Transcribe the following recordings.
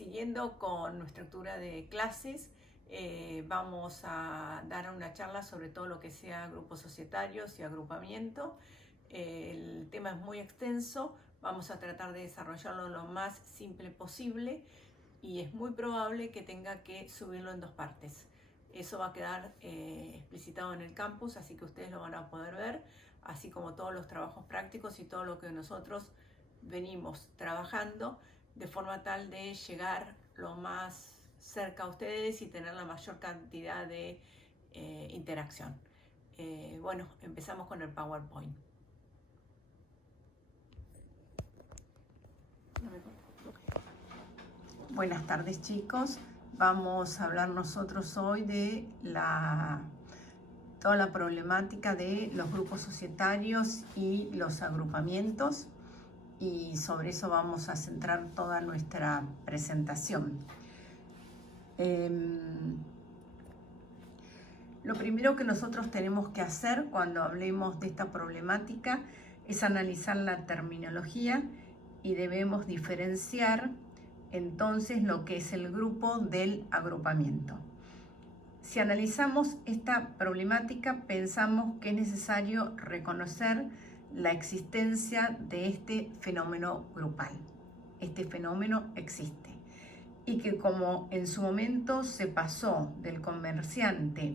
Siguiendo con nuestra estructura de clases, vamos a dar una charla sobre todo lo que sea grupos societarios y agrupamiento. El tema es muy extenso, vamos a tratar de desarrollarlo lo más simple posible y es muy probable que tenga que subirlo en dos partes. Eso va a quedar explicitado en el campus, así que ustedes lo van a poder ver, así como todos los trabajos prácticos y todo lo que nosotros venimos trabajando, de forma tal de llegar lo más cerca a ustedes y tener la mayor cantidad de interacción. Bueno, empezamos con el PowerPoint. Buenas tardes, chicos. Vamos a hablar nosotros hoy de toda la problemática de los grupos societarios y los agrupamientos, y sobre eso vamos a centrar toda nuestra presentación. Lo primero que nosotros tenemos que hacer cuando hablemos de esta problemática es analizar la terminología y debemos diferenciar entonces lo que es el grupo del agrupamiento. Si analizamos esta problemática, pensamos que es necesario reconocer la existencia de este fenómeno grupal. Este fenómeno existe y que como en su momento se pasó del comerciante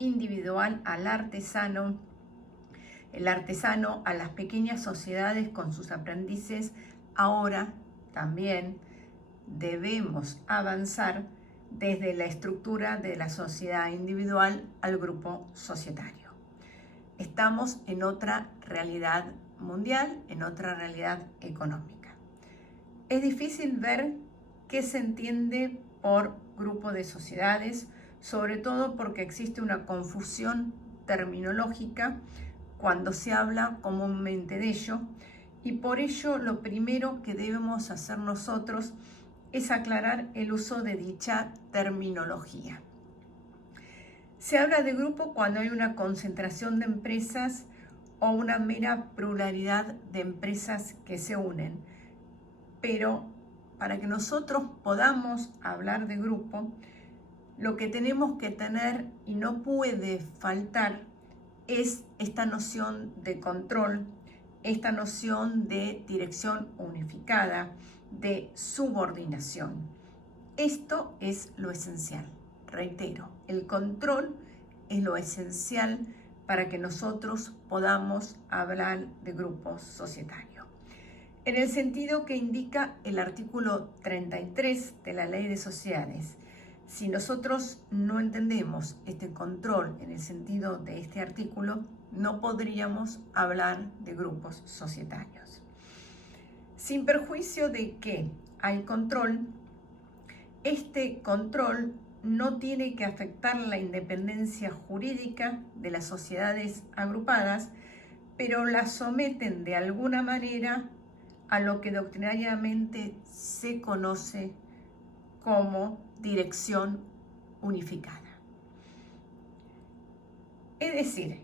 individual al artesano, el artesano a las pequeñas sociedades con sus aprendices, ahora también debemos avanzar desde la estructura de la sociedad individual al grupo societario. Estamos en otra realidad mundial, en otra realidad económica. Es difícil ver qué se entiende por grupo de sociedades, sobre todo porque existe una confusión terminológica cuando se habla comúnmente de ello, y por ello lo primero que debemos hacer nosotros es aclarar el uso de dicha terminología. Se habla de grupo cuando hay una concentración de empresas o una mera pluralidad de empresas que se unen, pero para que nosotros podamos hablar de grupo, lo que tenemos que tener y no puede faltar es esta noción de control, esta noción de dirección unificada, de subordinación. Esto es lo esencial. Reitero, el control es lo esencial para que nosotros podamos hablar de grupos societarios. En el sentido que indica el artículo 33 de la Ley de Sociedades, si nosotros no entendemos este control en el sentido de este artículo, no podríamos hablar de grupos societarios. Sin perjuicio de que hay control, este control no tiene que afectar la independencia jurídica de las sociedades agrupadas, pero las someten de alguna manera a lo que doctrinariamente se conoce como dirección unificada. Es decir,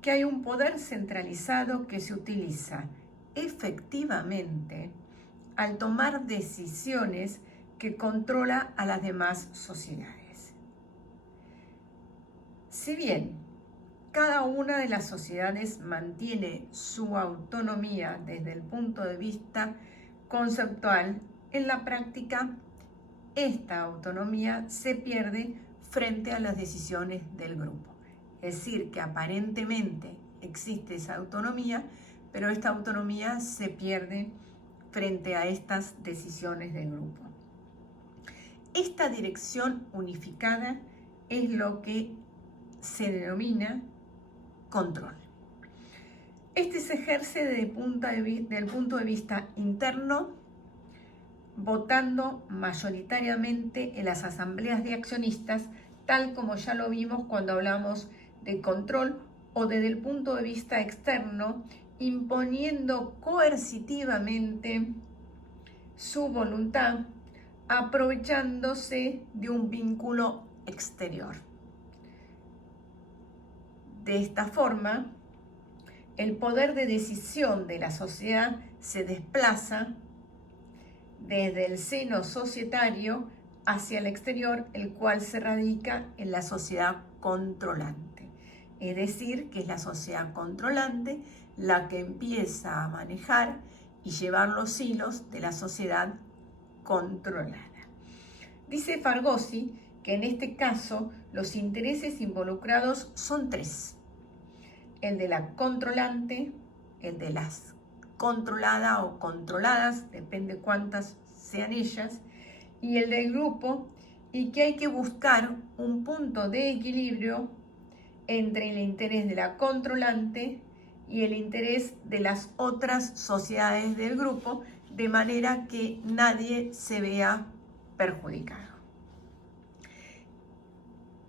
que hay un poder centralizado que se utiliza efectivamente al tomar decisiones que controla a las demás sociedades. Si bien cada una de las sociedades mantiene su autonomía desde el punto de vista conceptual, en la práctica esta autonomía se pierde frente a las decisiones del grupo. Es decir, que aparentemente existe esa autonomía, pero esta autonomía se pierde frente a estas decisiones del grupo. Esta dirección unificada es lo que se denomina control. Este se ejerce desde el punto de vista interno, votando mayoritariamente en las asambleas de accionistas, tal como ya lo vimos cuando hablamos de control, o desde el punto de vista externo, imponiendo coercitivamente su voluntad, aprovechándose de un vínculo exterior. De esta forma, el poder de decisión de la sociedad se desplaza desde el seno societario hacia el exterior, el cual se radica en la sociedad controlante. Es decir, que es la sociedad controlante la que empieza a manejar y llevar los hilos de la sociedad controlada. Dice Fargosi que en este caso los intereses involucrados son tres: el de la controlante, el de las controladas o controladas, depende cuántas sean ellas, y el del grupo, y que hay que buscar un punto de equilibrio entre el interés de la controlante y el interés de las otras sociedades del grupo, de manera que nadie se vea perjudicado.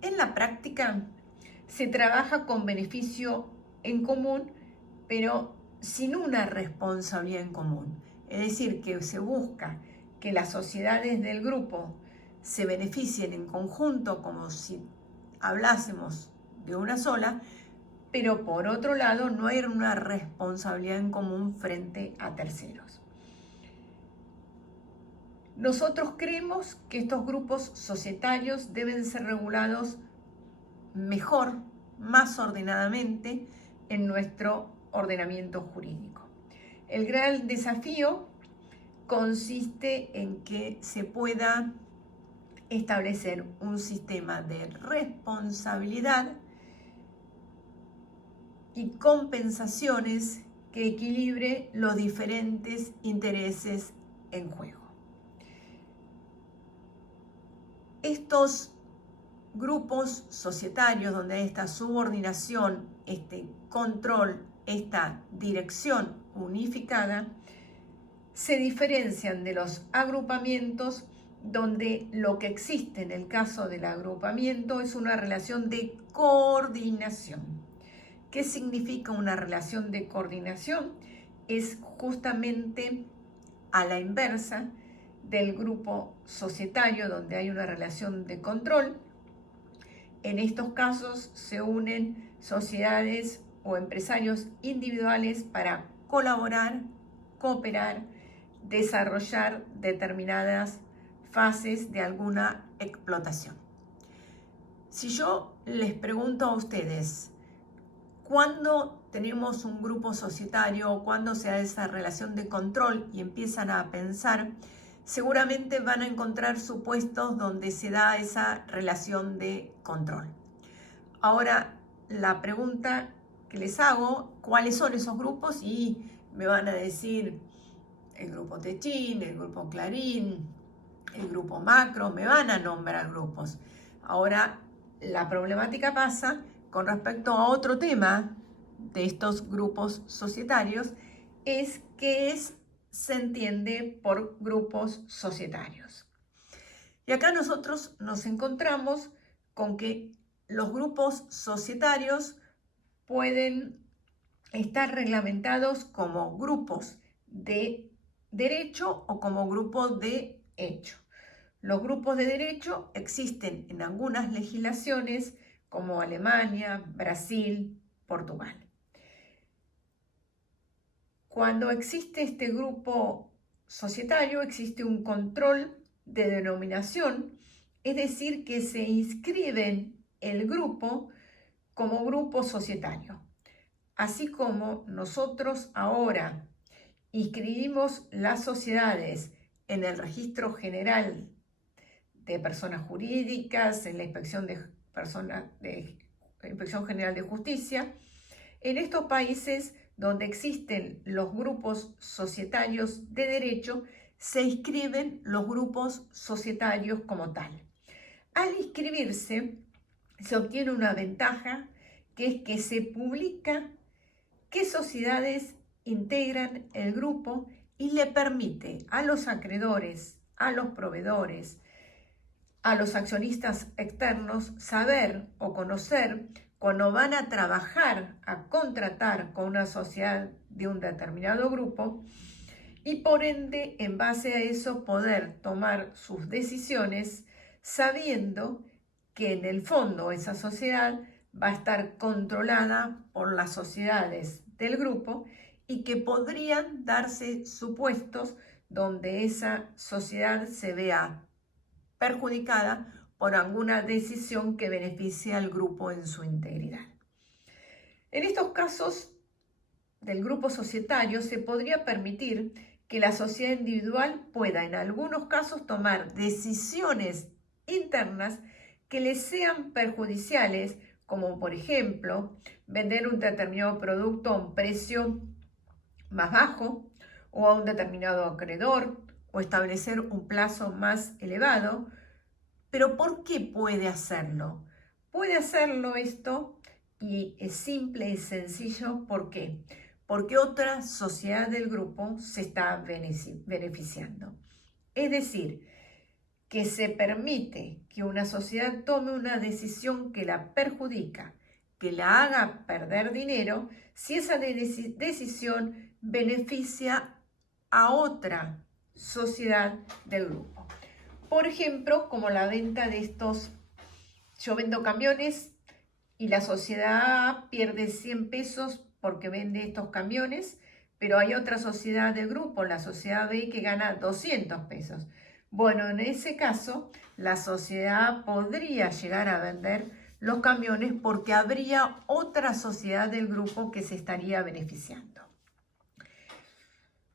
En la práctica se trabaja con beneficio en común, pero sin una responsabilidad en común. Es decir, que se busca que las sociedades del grupo se beneficien en conjunto, como si hablásemos de una sola, pero por otro lado no hay una responsabilidad en común frente a terceros. Nosotros creemos que estos grupos societarios deben ser regulados mejor, más ordenadamente en nuestro ordenamiento jurídico. El gran desafío consiste en que se pueda establecer un sistema de responsabilidad y compensaciones que equilibre los diferentes intereses en juego. Estos grupos societarios donde hay esta subordinación, este control, esta dirección unificada, se diferencian de los agrupamientos donde lo que existe en el caso del agrupamiento es una relación de coordinación. ¿Qué significa una relación de coordinación? Es justamente a la inversa del grupo societario donde hay una relación de control. En estos casos se unen sociedades o empresarios individuales para colaborar, cooperar, desarrollar determinadas fases de alguna explotación. Si yo les pregunto a ustedes, ¿cuándo tenemos un grupo societario o cuándo se da esa relación de control y empiezan a pensar, seguramente van a encontrar supuestos donde se da esa relación de control? Ahora, la pregunta que les hago, ¿cuáles son esos grupos? Y me van a decir el grupo Techín, el grupo Clarín, el grupo Macro, me van a nombrar grupos. Ahora, la problemática pasa con respecto a otro tema de estos grupos societarios, es que se entiende por grupos societarios. Y acá nosotros nos encontramos con que los grupos societarios pueden estar reglamentados como grupos de derecho o como grupos de hecho. Los grupos de derecho existen en algunas legislaciones como Alemania, Brasil, Portugal. Cuando existe este grupo societario, existe un control de denominación, es decir, que se inscribe el grupo como grupo societario. Así como nosotros ahora inscribimos las sociedades en el Registro General de Personas Jurídicas, en la Inspección General de Justicia, en estos países donde existen los grupos societarios de derecho, se inscriben los grupos societarios como tal. Al inscribirse, se obtiene una ventaja, que es que se publica qué sociedades integran el grupo y le permite a los acreedores, a los proveedores, a los accionistas externos saber o conocer cuando van a trabajar, a contratar con una sociedad de un determinado grupo y por ende, en base a eso, poder tomar sus decisiones sabiendo que en el fondo esa sociedad va a estar controlada por las sociedades del grupo y que podrían darse supuestos donde esa sociedad se vea perjudicada por alguna decisión que beneficie al grupo en su integridad. En estos casos del grupo societario se podría permitir que la sociedad individual pueda en algunos casos tomar decisiones internas que le sean perjudiciales, como por ejemplo vender un determinado producto a un precio más bajo o a un determinado acreedor o establecer un plazo más elevado. Pero ¿por qué puede hacerlo? Puede hacerlo esto y es simple y sencillo. ¿Por qué? Porque otra sociedad del grupo se está beneficiando. Es decir, que se permite que una sociedad tome una decisión que la perjudica, que la haga perder dinero, si esa decisión beneficia a otra sociedad del grupo. Por ejemplo, como la venta de estos, yo vendo camiones y la sociedad pierde 100 pesos porque vende estos camiones, pero hay otra sociedad del grupo, la sociedad B, que gana 200 pesos. Bueno, en ese caso, la sociedad podría llegar a vender los camiones porque habría otra sociedad del grupo que se estaría beneficiando.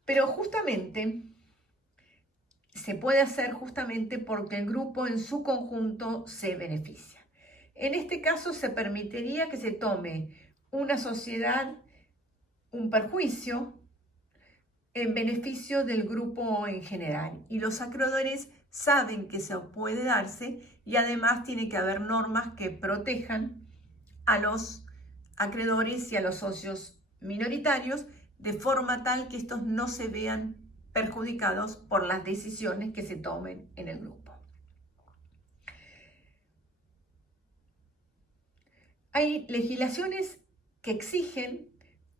Pero justamente se puede hacer justamente porque el grupo en su conjunto se beneficia. En este caso se permitiría que se tome una sociedad un perjuicio en beneficio del grupo en general. Y los acreedores saben que eso puede darse y además tiene que haber normas que protejan a los acreedores y a los socios minoritarios de forma tal que estos no se vean perjudicados por las decisiones que se tomen en el grupo. Hay legislaciones que exigen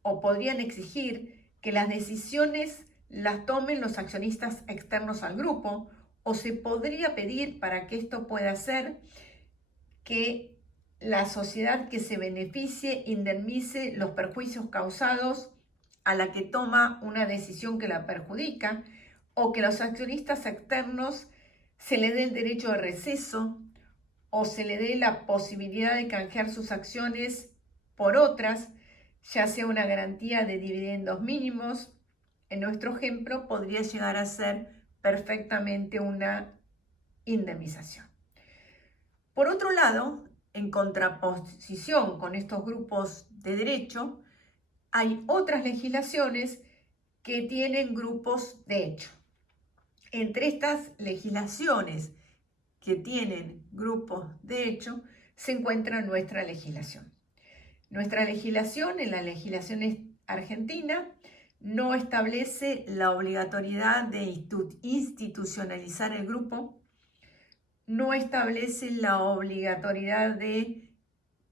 o podrían exigir que las decisiones las tomen los accionistas externos al grupo, o se podría pedir, para que esto pueda ser, que la sociedad que se beneficie indemnice los perjuicios causados a la que toma una decisión que la perjudica, o que los accionistas externos se le dé el derecho de receso o se le dé la posibilidad de canjear sus acciones por otras, ya sea una garantía de dividendos mínimos. En nuestro ejemplo podría llegar a ser perfectamente una indemnización. Por otro lado, en contraposición con estos grupos de derecho, hay otras legislaciones que tienen grupos de hecho. Entre estas legislaciones que tienen grupos de hecho se encuentra nuestra legislación. Nuestra legislación, en la legislación argentina, no establece la obligatoriedad de institucionalizar el grupo, no establece la obligatoriedad de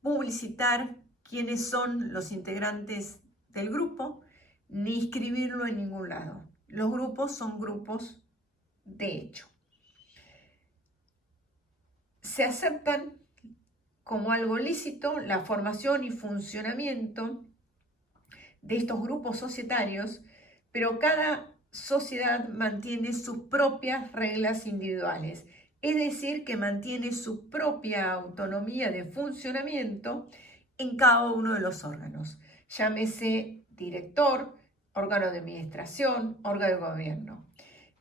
publicitar quiénes son los integrantes del grupo, ni inscribirlo en ningún lado. Los grupos son grupos de hecho. Se aceptan como algo lícito la formación y funcionamiento de estos grupos societarios, pero cada sociedad mantiene sus propias reglas individuales, es decir, que mantiene su propia autonomía de funcionamiento en cada uno de los órganos, llámese director, órgano de administración, órgano de gobierno.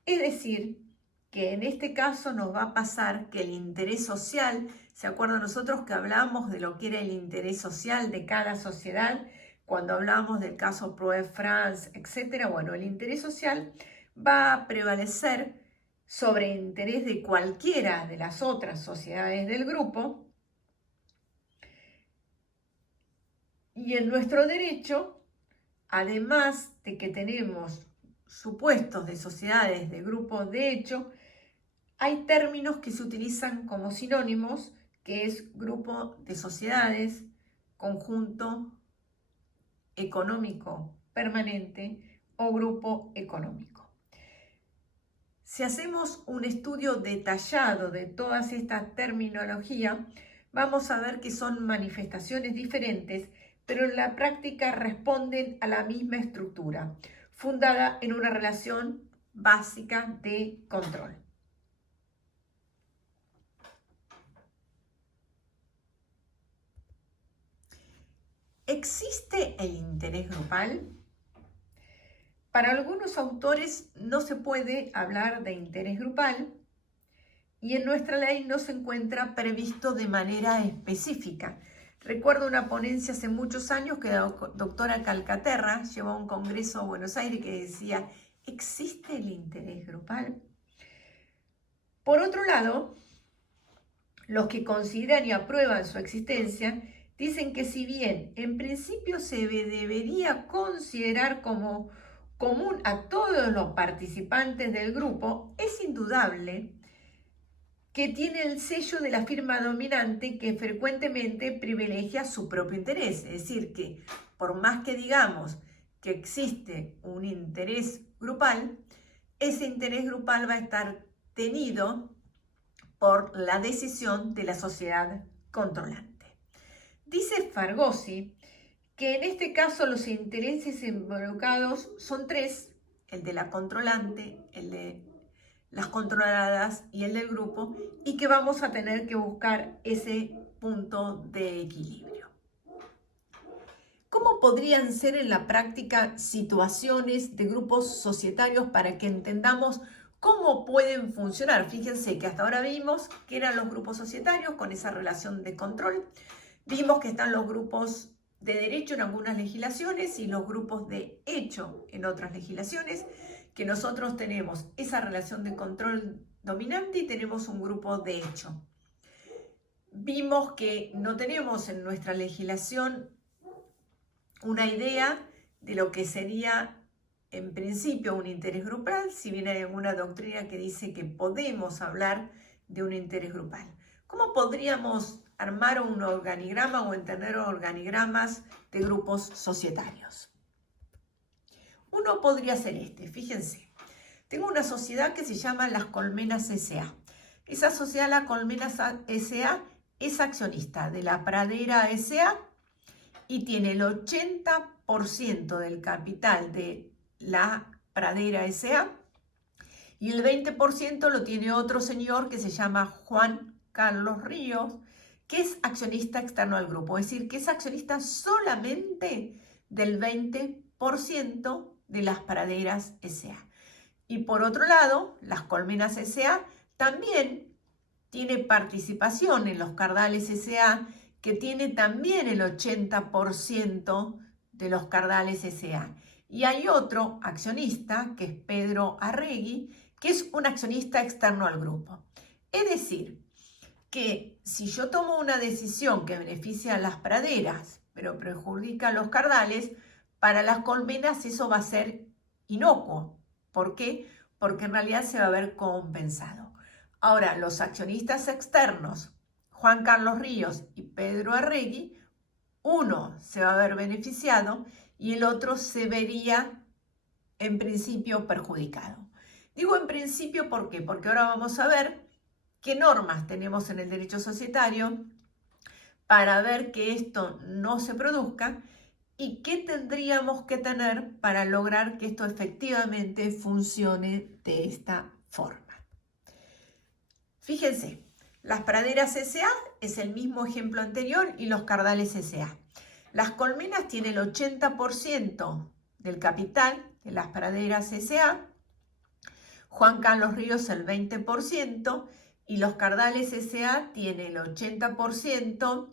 Es decir, que en este caso nos va a pasar que el interés social, ¿se acuerdan nosotros que hablamos de lo que era el interés social de cada sociedad? Cuando hablamos del caso Proe France, etc. Bueno, el interés social va a prevalecer sobre el interés de cualquiera de las otras sociedades del grupo. Y en nuestro derecho, además de que tenemos supuestos de sociedades de grupos de hecho, hay términos que se utilizan como sinónimos, que es grupo de sociedades, conjunto económico permanente o grupo económico. Si hacemos un estudio detallado de todas estas terminologías, vamos a ver que son manifestaciones diferentes, pero en la práctica responden a la misma estructura, fundada en una relación básica de control. ¿Existe el interés grupal? Para algunos autores no se puede hablar de interés grupal y en nuestra ley no se encuentra previsto de manera específica. Recuerdo una ponencia hace muchos años que la doctora Calcaterra llevó a un congreso a Buenos Aires que decía, ¿existe el interés grupal? Por otro lado, los que consideran y aprueban su existencia dicen que si bien en principio se debería considerar como común a todos los participantes del grupo, es indudable que tiene el sello de la firma dominante que frecuentemente privilegia su propio interés. Es decir, que por más que digamos que existe un interés grupal, ese interés grupal va a estar tenido por la decisión de la sociedad controlante. Dice Fargosi que en este caso los intereses involucrados son tres, el de la controlante, el de las controladas y el del grupo, y que vamos a tener que buscar ese punto de equilibrio. ¿Cómo podrían ser en la práctica situaciones de grupos societarios para que entendamos cómo pueden funcionar? Fíjense que hasta ahora vimos que eran los grupos societarios con esa relación de control. Vimos que están los grupos de derecho en algunas legislaciones y los grupos de hecho en otras legislaciones, que nosotros tenemos esa relación de control dominante y tenemos un grupo de hecho. Vimos que no tenemos en nuestra legislación una idea de lo que sería en principio un interés grupal, si bien hay alguna doctrina que dice que podemos hablar de un interés grupal. ¿Cómo podríamos armar un organigrama o entender organigramas de grupos societarios? Uno podría ser este, fíjense. Tengo una sociedad que se llama Las Colmenas S.A. Esa sociedad, Las Colmenas S.A., es accionista de La Pradera S.A. y tiene el 80% del capital de La Pradera S.A. y el 20% lo tiene otro señor que se llama Juan Carlos Ríos, que es accionista externo al grupo, es decir, que es accionista solamente del 20% de Las Praderas S.A. Y por otro lado, Las Colmenas S.A. también tiene participación en Los Cardales S.A., que tiene también el 80% de Los Cardales S.A. Y hay otro accionista, que es Pedro Arregui, que es un accionista externo al grupo. Es decir, que si yo tomo una decisión que beneficia a Las Praderas, pero perjudica a Los Cardales, para Las Colmenas eso va a ser inocuo. ¿Por qué? Porque en realidad se va a ver compensado. Ahora, los accionistas externos, Juan Carlos Ríos y Pedro Arregui, uno se va a ver beneficiado y el otro se vería en principio perjudicado. Digo en principio, ¿por qué? Porque ahora vamos a ver qué normas tenemos en el derecho societario para ver que esto no se produzca y qué tendríamos que tener para lograr que esto efectivamente funcione de esta forma. Fíjense, Las Praderas S.A. es el mismo ejemplo anterior y Los Cardales S.A. Las Colmenas tiene el 80% del capital de Las Praderas S.A., Juan Carlos Ríos el 20% y Los Cardales S.A. tiene el 80%.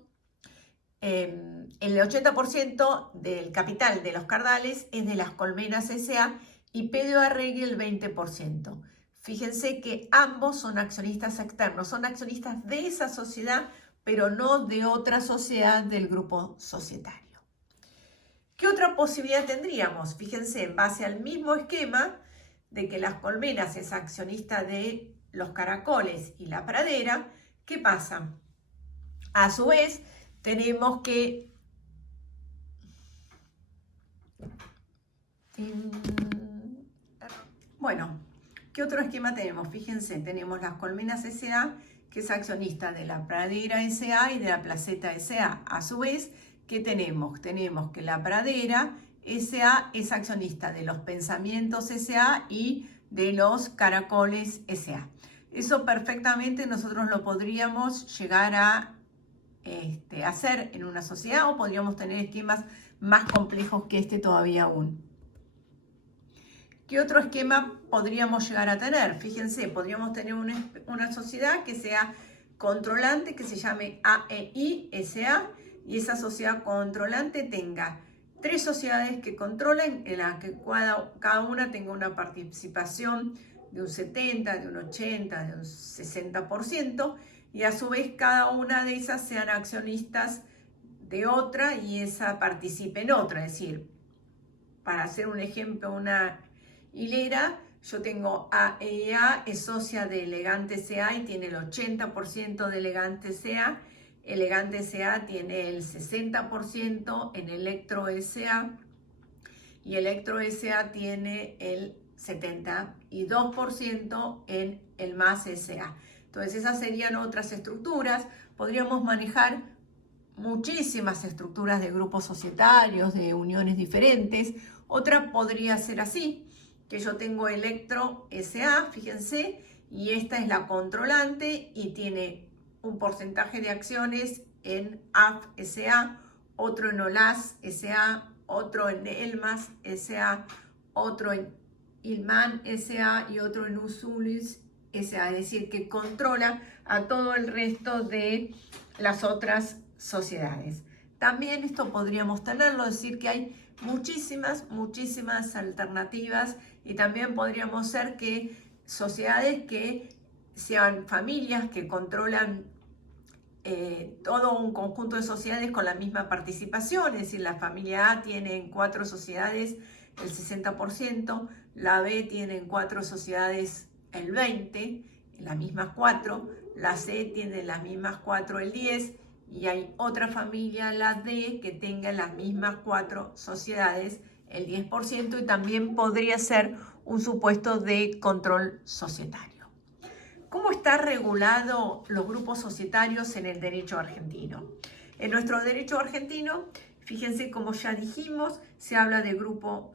El 80% del capital de Los Cardales es de Las Colmenas S.A. y Pedro Arregui el 20%. Fíjense que ambos son accionistas externos, son accionistas de esa sociedad, pero no de otra sociedad del grupo societario. ¿Qué otra posibilidad tendríamos? Fíjense, en base al mismo esquema de que Las Colmenas es accionista de Los Caracoles y La Pradera, ¿qué pasa? A su vez, tenemos que bueno, ¿qué otro esquema tenemos? Fíjense, tenemos Las Colmenas S.A., que es accionista de La Pradera S.A. y de La Placeta S.A. A su vez, ¿qué tenemos? Tenemos que La Pradera S.A. es accionista de Los Pensamientos S.A. y de los Caracoles S.A. Eso perfectamente nosotros lo podríamos llegar a hacer en una sociedad, o podríamos tener esquemas más complejos que este todavía aún. ¿Qué otro esquema podríamos llegar a tener? Fíjense, podríamos tener una sociedad que sea controlante, que se llame AEI S.A., y esa sociedad controlante tenga 3 sociedades que controlen, en la que cada una tenga una participación de un 70, de un 80, de un 60%, y a su vez cada una de esas sean accionistas de otra y esa participe en otra. Es decir, para hacer un ejemplo, una hilera, yo tengo AEA, es socia de Elegante S.A. y tiene el 80% de Elegante S.A. Elegante S.A. tiene el 60% en Electro S.A. y Electro S.A. tiene el 72% en el MAS S.A. Entonces esas serían otras estructuras. Podríamos manejar muchísimas estructuras de grupos societarios, de uniones diferentes. Otra podría ser así, que yo tengo Electro S.A., fíjense, y esta es la controlante y tiene un porcentaje de acciones en AF S.A., otro en OLAS S.A., otro en ELMAS S.A., otro en ILMAN S.A. y otro en USULIS S.A., es decir, que controla a todo el resto de las otras sociedades. También esto podríamos tenerlo, decir que hay muchísimas alternativas, y también podríamos ser que sociedades que sean familias que controlan todo un conjunto de sociedades con la misma participación, es decir, la familia A tiene en 4 sociedades el 60%, la B tiene en 4 sociedades el 20%, las mismas 4, la C tiene las mismas 4 el 10%, y hay otra familia, la D, que tenga las mismas 4 sociedades el 10%, y también podría ser un supuesto de control societario. ¿Cómo está regulado los grupos societarios en el derecho argentino? En nuestro derecho argentino, fíjense, como ya dijimos, se habla de grupo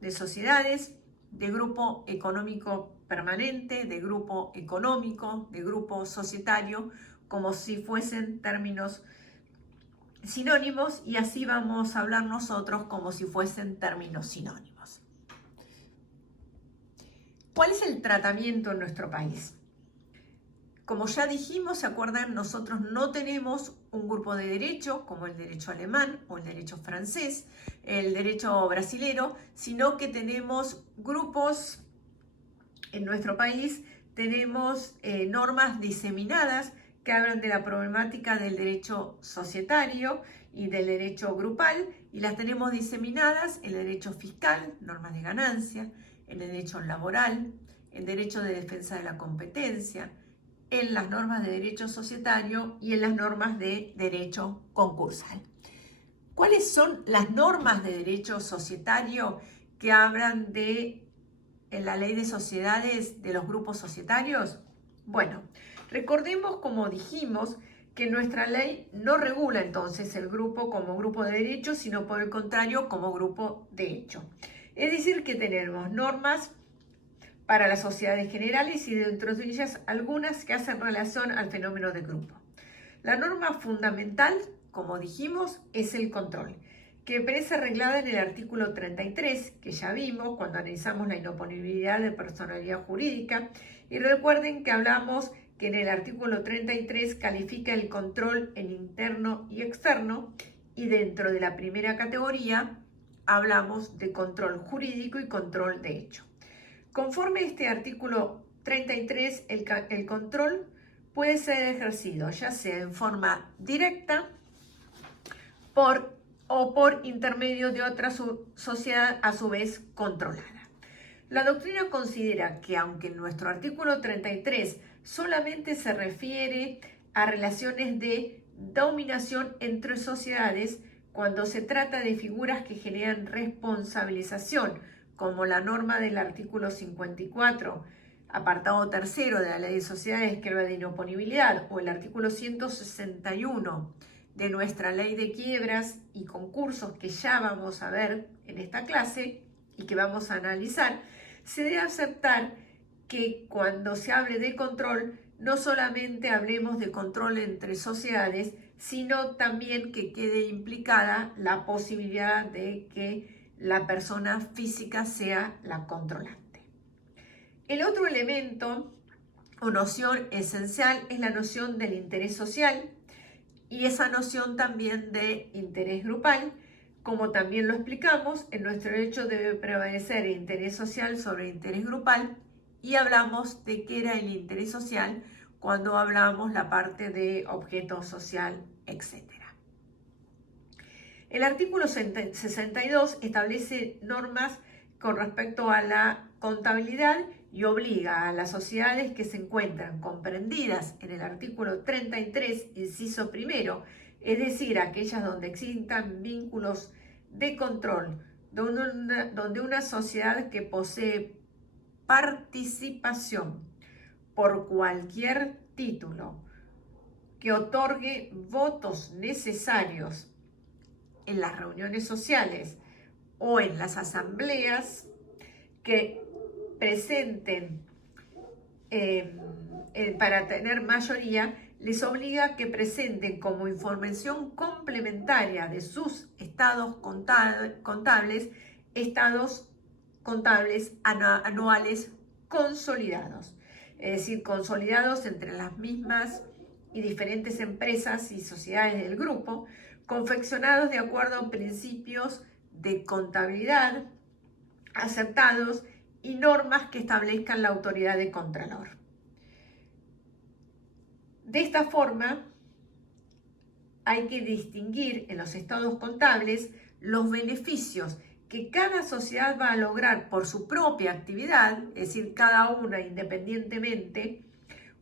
de sociedades, de grupo económico permanente, de grupo económico, de grupo societario, como si fuesen términos sinónimos, y así vamos a hablar nosotros como si fuesen términos sinónimos. ¿Cuál es el tratamiento en nuestro país? Como ya dijimos, ¿se acuerdan? Nosotros no tenemos un grupo de derecho como el derecho alemán o el derecho francés, el derecho brasilero, sino que tenemos grupos en nuestro país, tenemos normas diseminadas que hablan de la problemática del derecho societario y del derecho grupal, y las tenemos diseminadas en el derecho fiscal, normas de ganancia, en el derecho laboral, en derecho de defensa de la competencia, en las normas de derecho societario y en las normas de derecho concursal. ¿Cuáles son las normas de derecho societario que hablan de, en la ley de sociedades, de los grupos societarios? Bueno, recordemos, como dijimos, que nuestra ley no regula entonces el grupo como grupo de derecho, sino por el contrario como grupo de hecho. Es decir, que tenemos normas para las sociedades generales y dentro de ellas algunas que hacen relación al fenómeno de grupo. La norma fundamental, como dijimos, es el control, que aparece arreglada en el artículo 33, que ya vimos cuando analizamos la inoponibilidad de personalidad jurídica. Y recuerden que hablamos que en el artículo 33 califica el control en interno y externo, y dentro de la primera categoría hablamos de control jurídico y control de hecho. Conforme este artículo 33, el control puede ser ejercido ya sea en forma directa o por intermedio de otra sociedad a su vez controlada. La doctrina considera que aunque en nuestro artículo 33 solamente se refiere a relaciones de dominación entre sociedades, cuando se trata de figuras que generan responsabilización, como la norma del artículo 54, apartado tercero de la Ley de Sociedades, que habla de inoponibilidad, o el artículo 161 de nuestra Ley de Quiebras y Concursos, que ya vamos a ver en esta clase y que vamos a analizar, se debe aceptar que cuando se hable de control, no solamente hablemos de control entre sociedades, sino también que quede implicada la posibilidad de que la persona física sea la controlante. El otro elemento o noción esencial es la noción del interés social y esa noción también de interés grupal. Como también lo explicamos, en nuestro derecho debe prevalecer el interés social sobre el interés grupal y hablamos de qué era el interés social cuando hablamos la parte de objeto social, etc. El artículo 62 establece normas con respecto a la contabilidad y obliga a las sociedades que se encuentran comprendidas en el artículo 33, inciso primero, es decir, aquellas donde existan vínculos de control, donde una sociedad que posee participación por cualquier título que otorgue votos necesarios en las reuniones sociales o en las asambleas que presenten para tener mayoría, les obliga a que presenten como información complementaria de sus estados contables, estados contables anuales consolidados, es decir, consolidados entre las mismas y diferentes empresas y sociedades del grupo, confeccionados de acuerdo a principios de contabilidad aceptados y normas que establezcan la autoridad de contralor. De esta forma, hay que distinguir en los estados contables los beneficios que cada sociedad va a lograr por su propia actividad, es decir, cada una independientemente,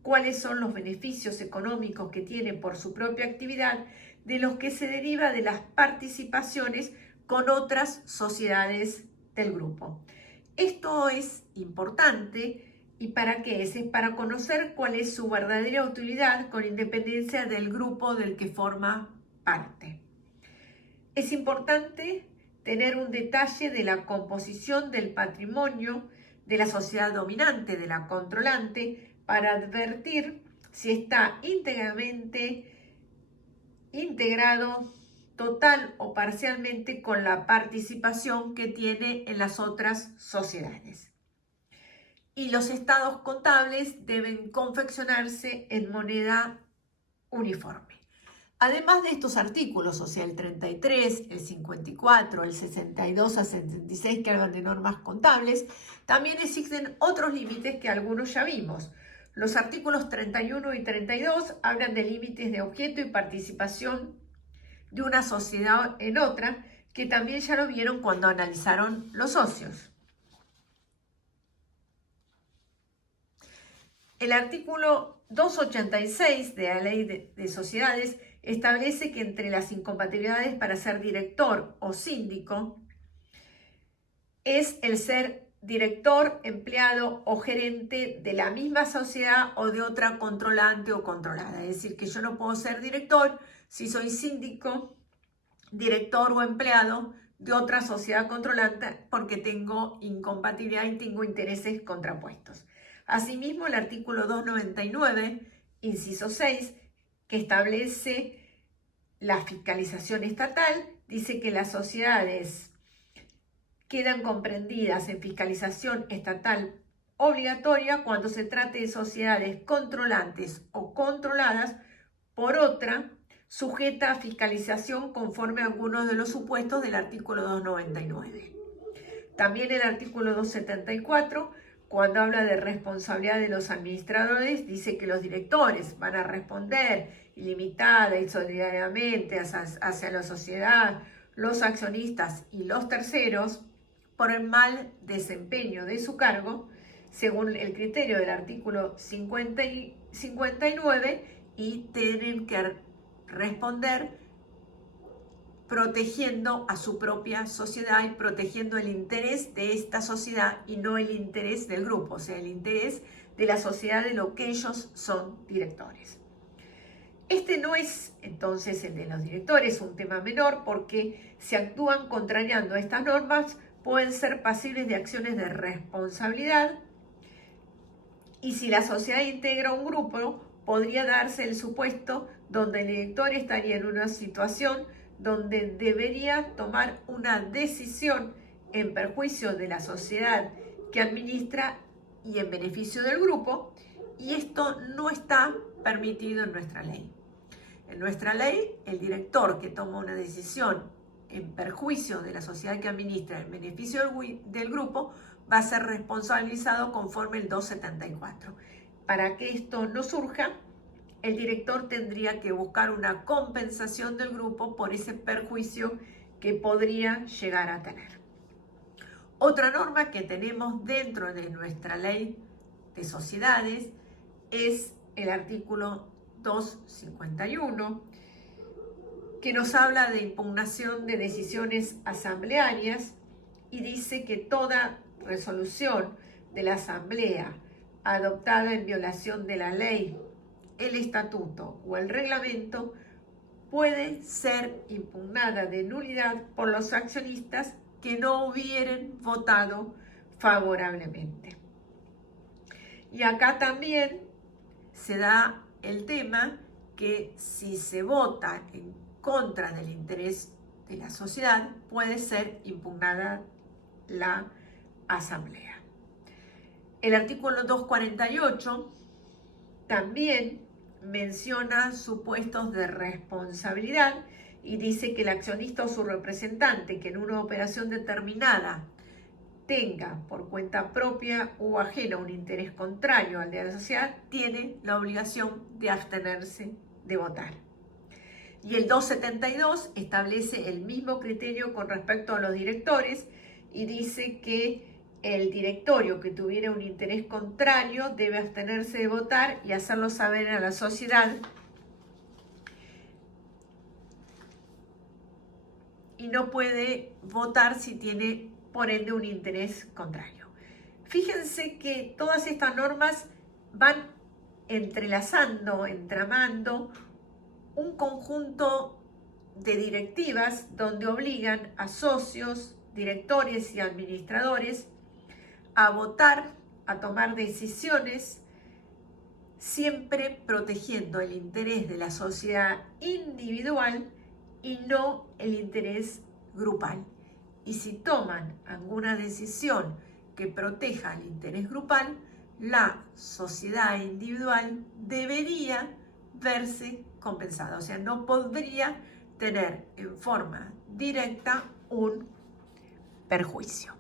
cuáles son los beneficios económicos que tiene por su propia actividad, de los que se deriva de las participaciones con otras sociedades del grupo. Esto es importante. ¿Y para qué es? Es para conocer cuál es su verdadera utilidad con independencia del grupo del que forma parte. Es importante tener un detalle de la composición del patrimonio de la sociedad dominante, de la controlante, para advertir si está íntegramente integrado total o parcialmente con la participación que tiene en las otras sociedades. Y los estados contables deben confeccionarse en moneda uniforme. Además de estos artículos, o sea, el 33, el 54, el 62 a 76 que hablan de normas contables, también existen otros límites que algunos ya vimos. Los artículos 31 y 32 hablan de límites de objeto y participación de una sociedad en otra, que también ya lo vieron cuando analizaron los socios. El artículo 286 de la Ley de Sociedades establece que entre las incompatibilidades para ser director o síndico es el ser director, empleado o gerente de la misma sociedad o de otra controlante o controlada. Es decir, que yo no puedo ser director si soy síndico, director o empleado de otra sociedad controlante porque tengo incompatibilidad y tengo intereses contrapuestos. Asimismo, el artículo 299, inciso 6, que establece la fiscalización estatal, dice que las sociedades quedan comprendidas en fiscalización estatal obligatoria cuando se trate de sociedades controlantes o controladas por otra sujeta a fiscalización conforme a algunos de los supuestos del artículo 299. También el artículo 274, cuando habla de responsabilidad de los administradores, dice que los directores van a responder ilimitada y solidariamente hacia la sociedad, los accionistas y los terceros por el mal desempeño de su cargo, según el criterio del artículo 59, y tienen que responder protegiendo a su propia sociedad y protegiendo el interés de esta sociedad y no el interés del grupo, o sea, el interés de la sociedad de lo que ellos son directores. Este no es entonces el de los directores un tema menor porque si actúan contrariando estas normas pueden ser pasibles de acciones de responsabilidad, y si la sociedad integra un grupo, podría darse el supuesto donde el director estaría en una situación donde debería tomar una decisión en perjuicio de la sociedad que administra y en beneficio del grupo, y esto no está permitido en nuestra ley. En nuestra ley, el director que toma una decisión en perjuicio de la sociedad que administra en beneficio del grupo va a ser responsabilizado conforme el 274. Para que esto no surja, el director tendría que buscar una compensación del grupo por ese perjuicio que podría llegar a tener. Otra norma que tenemos dentro de nuestra ley de sociedades es el artículo 251, que nos habla de impugnación de decisiones asamblearias y dice que toda resolución de la asamblea adoptada en violación de la ley, el estatuto o el reglamento puede ser impugnada de nulidad por los accionistas que no hubieran votado favorablemente. Y acá también se da el tema que si se vota en contra del interés de la sociedad, puede ser impugnada la asamblea. El artículo 248 también menciona supuestos de responsabilidad y dice que el accionista o su representante que en una operación determinada tenga por cuenta propia o ajena un interés contrario al de la sociedad, tiene la obligación de abstenerse de votar. Y el 272 establece el mismo criterio con respecto a los directores y dice que el directorio que tuviera un interés contrario debe abstenerse de votar y hacerlo saber a la sociedad, y no puede votar si tiene por ende un interés contrario. Fíjense que todas estas normas van entrelazando, entramando un conjunto de directivas donde obligan a socios, directores y administradores a votar, a tomar decisiones, siempre protegiendo el interés de la sociedad individual y no el interés grupal. Y si toman alguna decisión que proteja el interés grupal, la sociedad individual debería verse compensada, o sea, no podría tener en forma directa un perjuicio.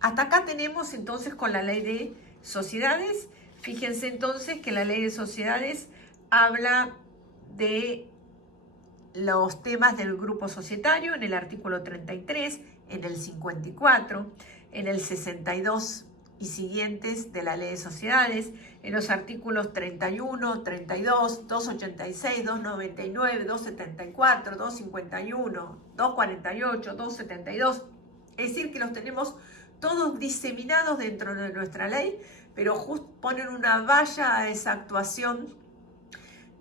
Hasta acá tenemos entonces con la ley de sociedades. Fíjense entonces que la ley de sociedades habla de los temas del grupo societario en el artículo 33, en el 54, en el 62 y siguientes de la ley de sociedades, en los artículos 31, 32, 286, 299, 274, 251, 248, 272. Es decir, que los tenemos todos diseminados dentro de nuestra ley, pero ponen una valla a esa actuación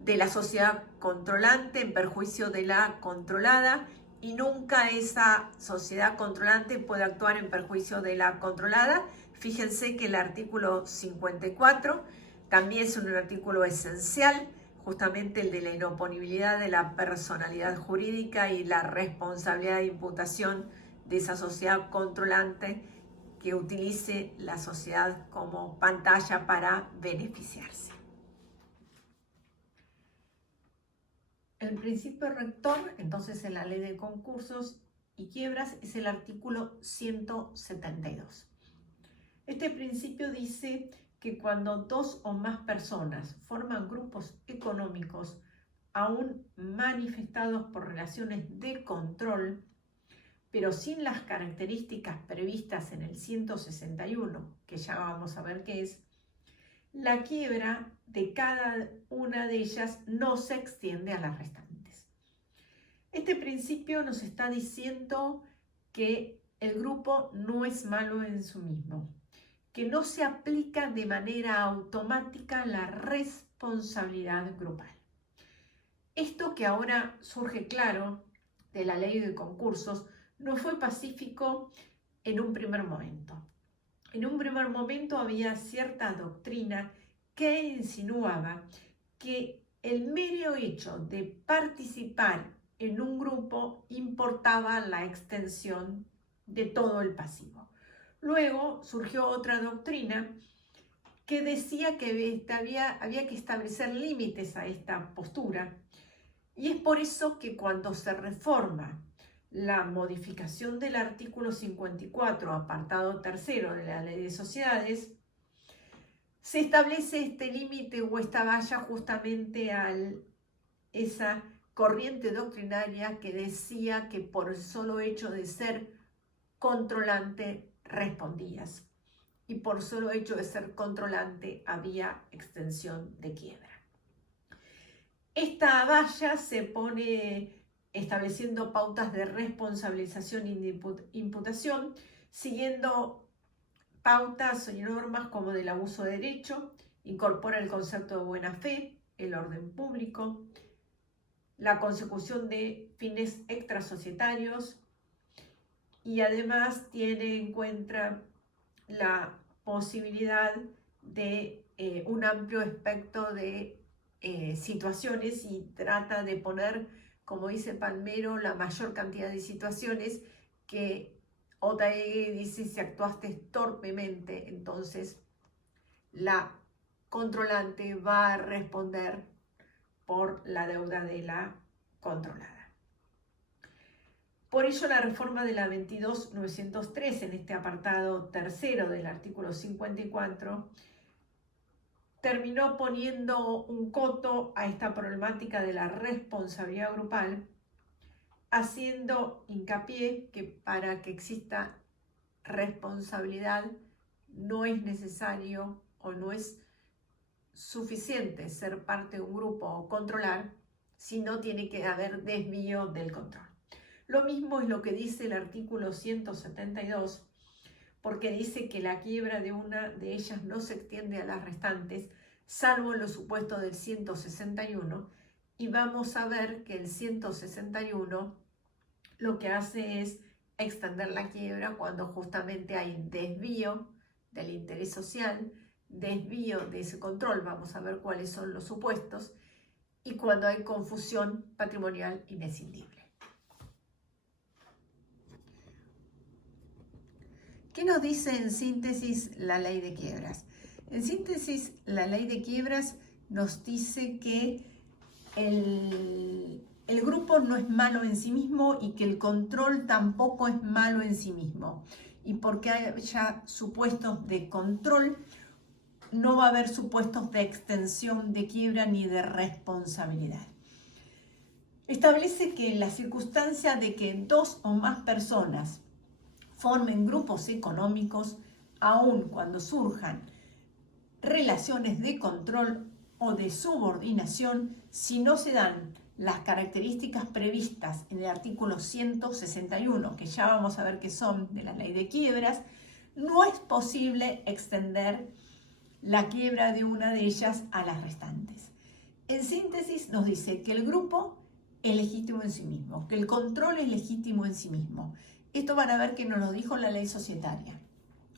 de la sociedad controlante en perjuicio de la controlada, y nunca esa sociedad controlante puede actuar en perjuicio de la controlada. Fíjense que el artículo 54 también es un artículo esencial, justamente el de la inoponibilidad de la personalidad jurídica y la responsabilidad de imputación de esa sociedad controlante que utilice la sociedad como pantalla para beneficiarse. El principio rector, entonces, en la ley de concursos y quiebras es el artículo 172. Este principio dice que cuando dos o más personas forman grupos económicos aún manifestados por relaciones de control, pero sin las características previstas en el 161, que ya vamos a ver qué es, la quiebra de cada una de ellas no se extiende a las restantes. Este principio nos está diciendo que el grupo no es malo en sí mismo, que no se aplica de manera automática la responsabilidad grupal. Esto que ahora surge claro de la ley de concursos no fue pacífico en un primer momento. En un primer momento había cierta doctrina que insinuaba que el mero hecho de participar en un grupo importaba la extensión de todo el pasivo. Luego surgió otra doctrina que decía que había que establecer límites a esta postura, y es por eso que cuando se reforma la modificación del artículo 54, apartado tercero de la Ley de Sociedades, se establece este límite o esta valla justamente a esa corriente doctrinaria que decía que por el solo hecho de ser controlante respondías, y por solo hecho de ser controlante había extensión de quiebra. Esta valla se pone estableciendo pautas de responsabilización y de imputación, siguiendo pautas y normas como del abuso de derecho, incorpora el concepto de buena fe, el orden público, la consecución de fines extrasocietarios, y además tiene en cuenta la posibilidad de un amplio espectro de situaciones, y trata de poner, como dice Palmero, la mayor cantidad de situaciones que Otaegui dice: si actuaste torpemente, entonces la controlante va a responder por la deuda de la controlada. Por ello, la reforma de la 22.903, en este apartado tercero del artículo 54, terminó poniendo un coto a esta problemática de la responsabilidad grupal, haciendo hincapié que para que exista responsabilidad no es necesario o no es suficiente ser parte de un grupo o controlar, sino tiene que haber desvío del control. Lo mismo es lo que dice el artículo 172, porque dice que la quiebra de una de ellas no se extiende a las restantes, salvo en los supuestos del 161, y vamos a ver que el 161 lo que hace es extender la quiebra cuando justamente hay desvío del interés social, desvío de ese control, vamos a ver cuáles son los supuestos, y cuando hay confusión patrimonial inescindible. ¿Qué nos dice en síntesis la ley de quiebras? En síntesis, la ley de quiebras nos dice que el grupo no es malo en sí mismo y que el control tampoco es malo en sí mismo. Y porque haya supuestos de control, no va a haber supuestos de extensión de quiebra ni de responsabilidad. Establece que en la circunstancia de que dos o más personas formen grupos económicos, aun cuando surjan relaciones de control o de subordinación, si no se dan las características previstas en el artículo 161, que ya vamos a ver que son de la ley de quiebras, no es posible extender la quiebra de una de ellas a las restantes. En síntesis, nos dice que el grupo es legítimo en sí mismo, que el control es legítimo en sí mismo. Esto van a ver que nos lo dijo la ley societaria,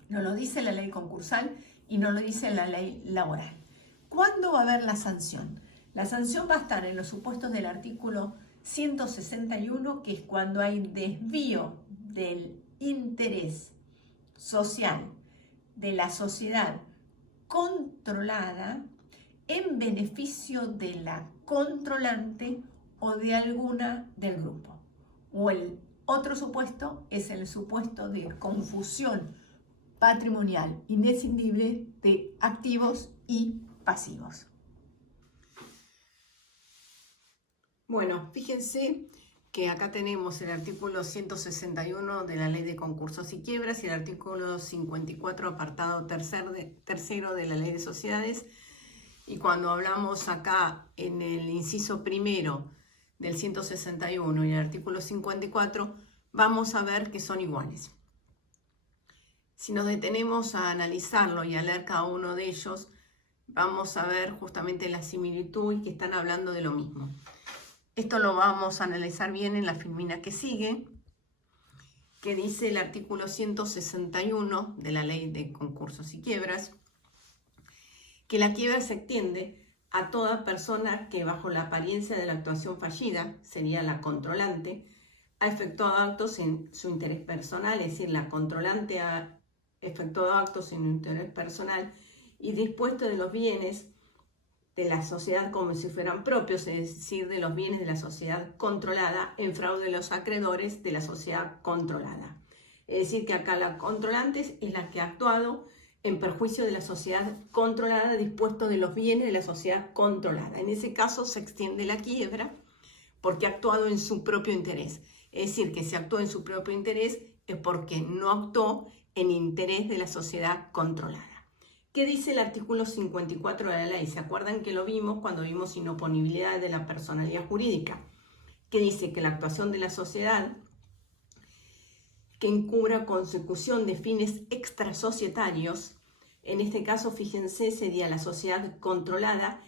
nos lo dice la ley concursal y nos lo dice la ley laboral. ¿Cuándo va a haber la sanción? La sanción va a estar en los supuestos del artículo 161, que es cuando hay desvío del interés social de la sociedad controlada en beneficio de la controlante o de alguna del grupo. O el otro supuesto es el supuesto de confusión patrimonial inescindible de activos y pasivos. Bueno, fíjense que acá tenemos el artículo 161 de la Ley de Concursos y Quiebras y el artículo 54, apartado tercero de la Ley de Sociedades. Y cuando hablamos acá en el inciso primero del 161 y el artículo 54, vamos a ver que son iguales. Si nos detenemos a analizarlo y a leer cada uno de ellos, vamos a ver justamente la similitud y que están hablando de lo mismo. Esto lo vamos a analizar bien en la filmina que sigue. que dice el artículo 161 de la Ley de Concursos y Quiebras, que la quiebra se extiende a toda persona que bajo la apariencia de la actuación fallida, sería la controlante, ha efectuado actos en su interés personal, es decir, la controlante ha efectuado actos en interés personal y dispuesto de los bienes de la sociedad como si fueran propios, es decir, de los bienes de la sociedad controlada en fraude de los acreedores de la sociedad controlada. Es decir, que acá la controlante es la que ha actuado en perjuicio de la sociedad controlada, dispuesto de los bienes de la sociedad controlada. En ese caso se extiende la quiebra porque ha actuado en su propio interés. Es decir, que si actuó en su propio interés es porque no actuó en interés de la sociedad controlada. ¿Qué dice el artículo 54 de la ley? ¿Se acuerdan que lo vimos cuando vimos inoponibilidad de la personalidad jurídica? Que dice que la actuación de la sociedad que encubra consecución de fines extrasocietarios, en este caso, fíjense, sería la sociedad controlada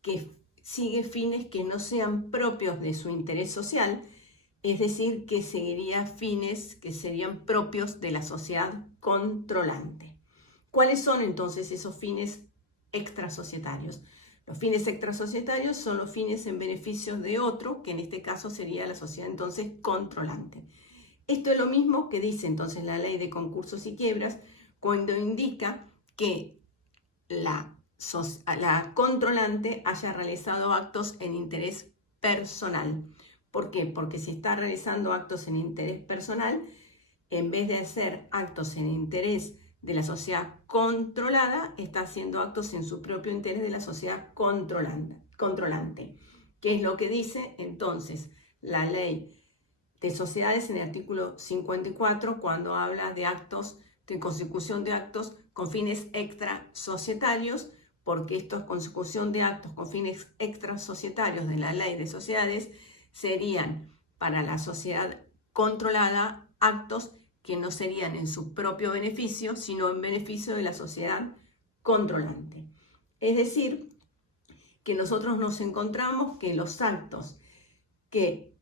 que sigue fines que no sean propios de su interés social, es decir, que seguiría fines que serían propios de la sociedad controlante. ¿Cuáles son entonces esos fines extrasocietarios? Los fines extrasocietarios son los fines en beneficio de otro, que en este caso sería la sociedad entonces controlante. Esto es lo mismo que dice entonces la Ley de Concursos y Quiebras cuando indica que la controlante haya realizado actos en interés personal. ¿Por qué? Porque si está realizando actos en interés personal, en vez de hacer actos en interés de la sociedad controlada, está haciendo actos en su propio interés de la sociedad controlante. ¿Qué es lo que dice entonces la Ley de Sociedades en el artículo 54 cuando habla de actos, de consecución de actos con fines extrasocietarios? Porque esto es consecución de actos con fines extrasocietarios de la Ley de Sociedades, serían para la sociedad controlada actos que no serían en su propio beneficio, sino en beneficio de la sociedad controlante. Es decir, que nosotros nos encontramos que los actos que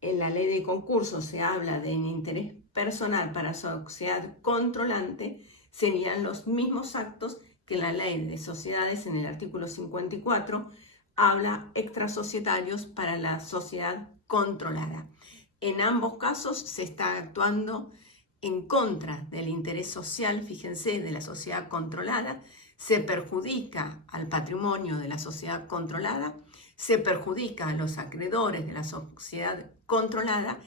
en la Ley de Concursos se habla de en interés personal para sociedad controlante serían los mismos actos que la Ley de Sociedades en el artículo 54 habla extrasocietarios para la sociedad controlada. En ambos casos se está actuando en contra del interés social, fíjense, de la sociedad controlada, se perjudica al patrimonio de la sociedad controlada, se perjudica a los acreedores de la sociedad controlada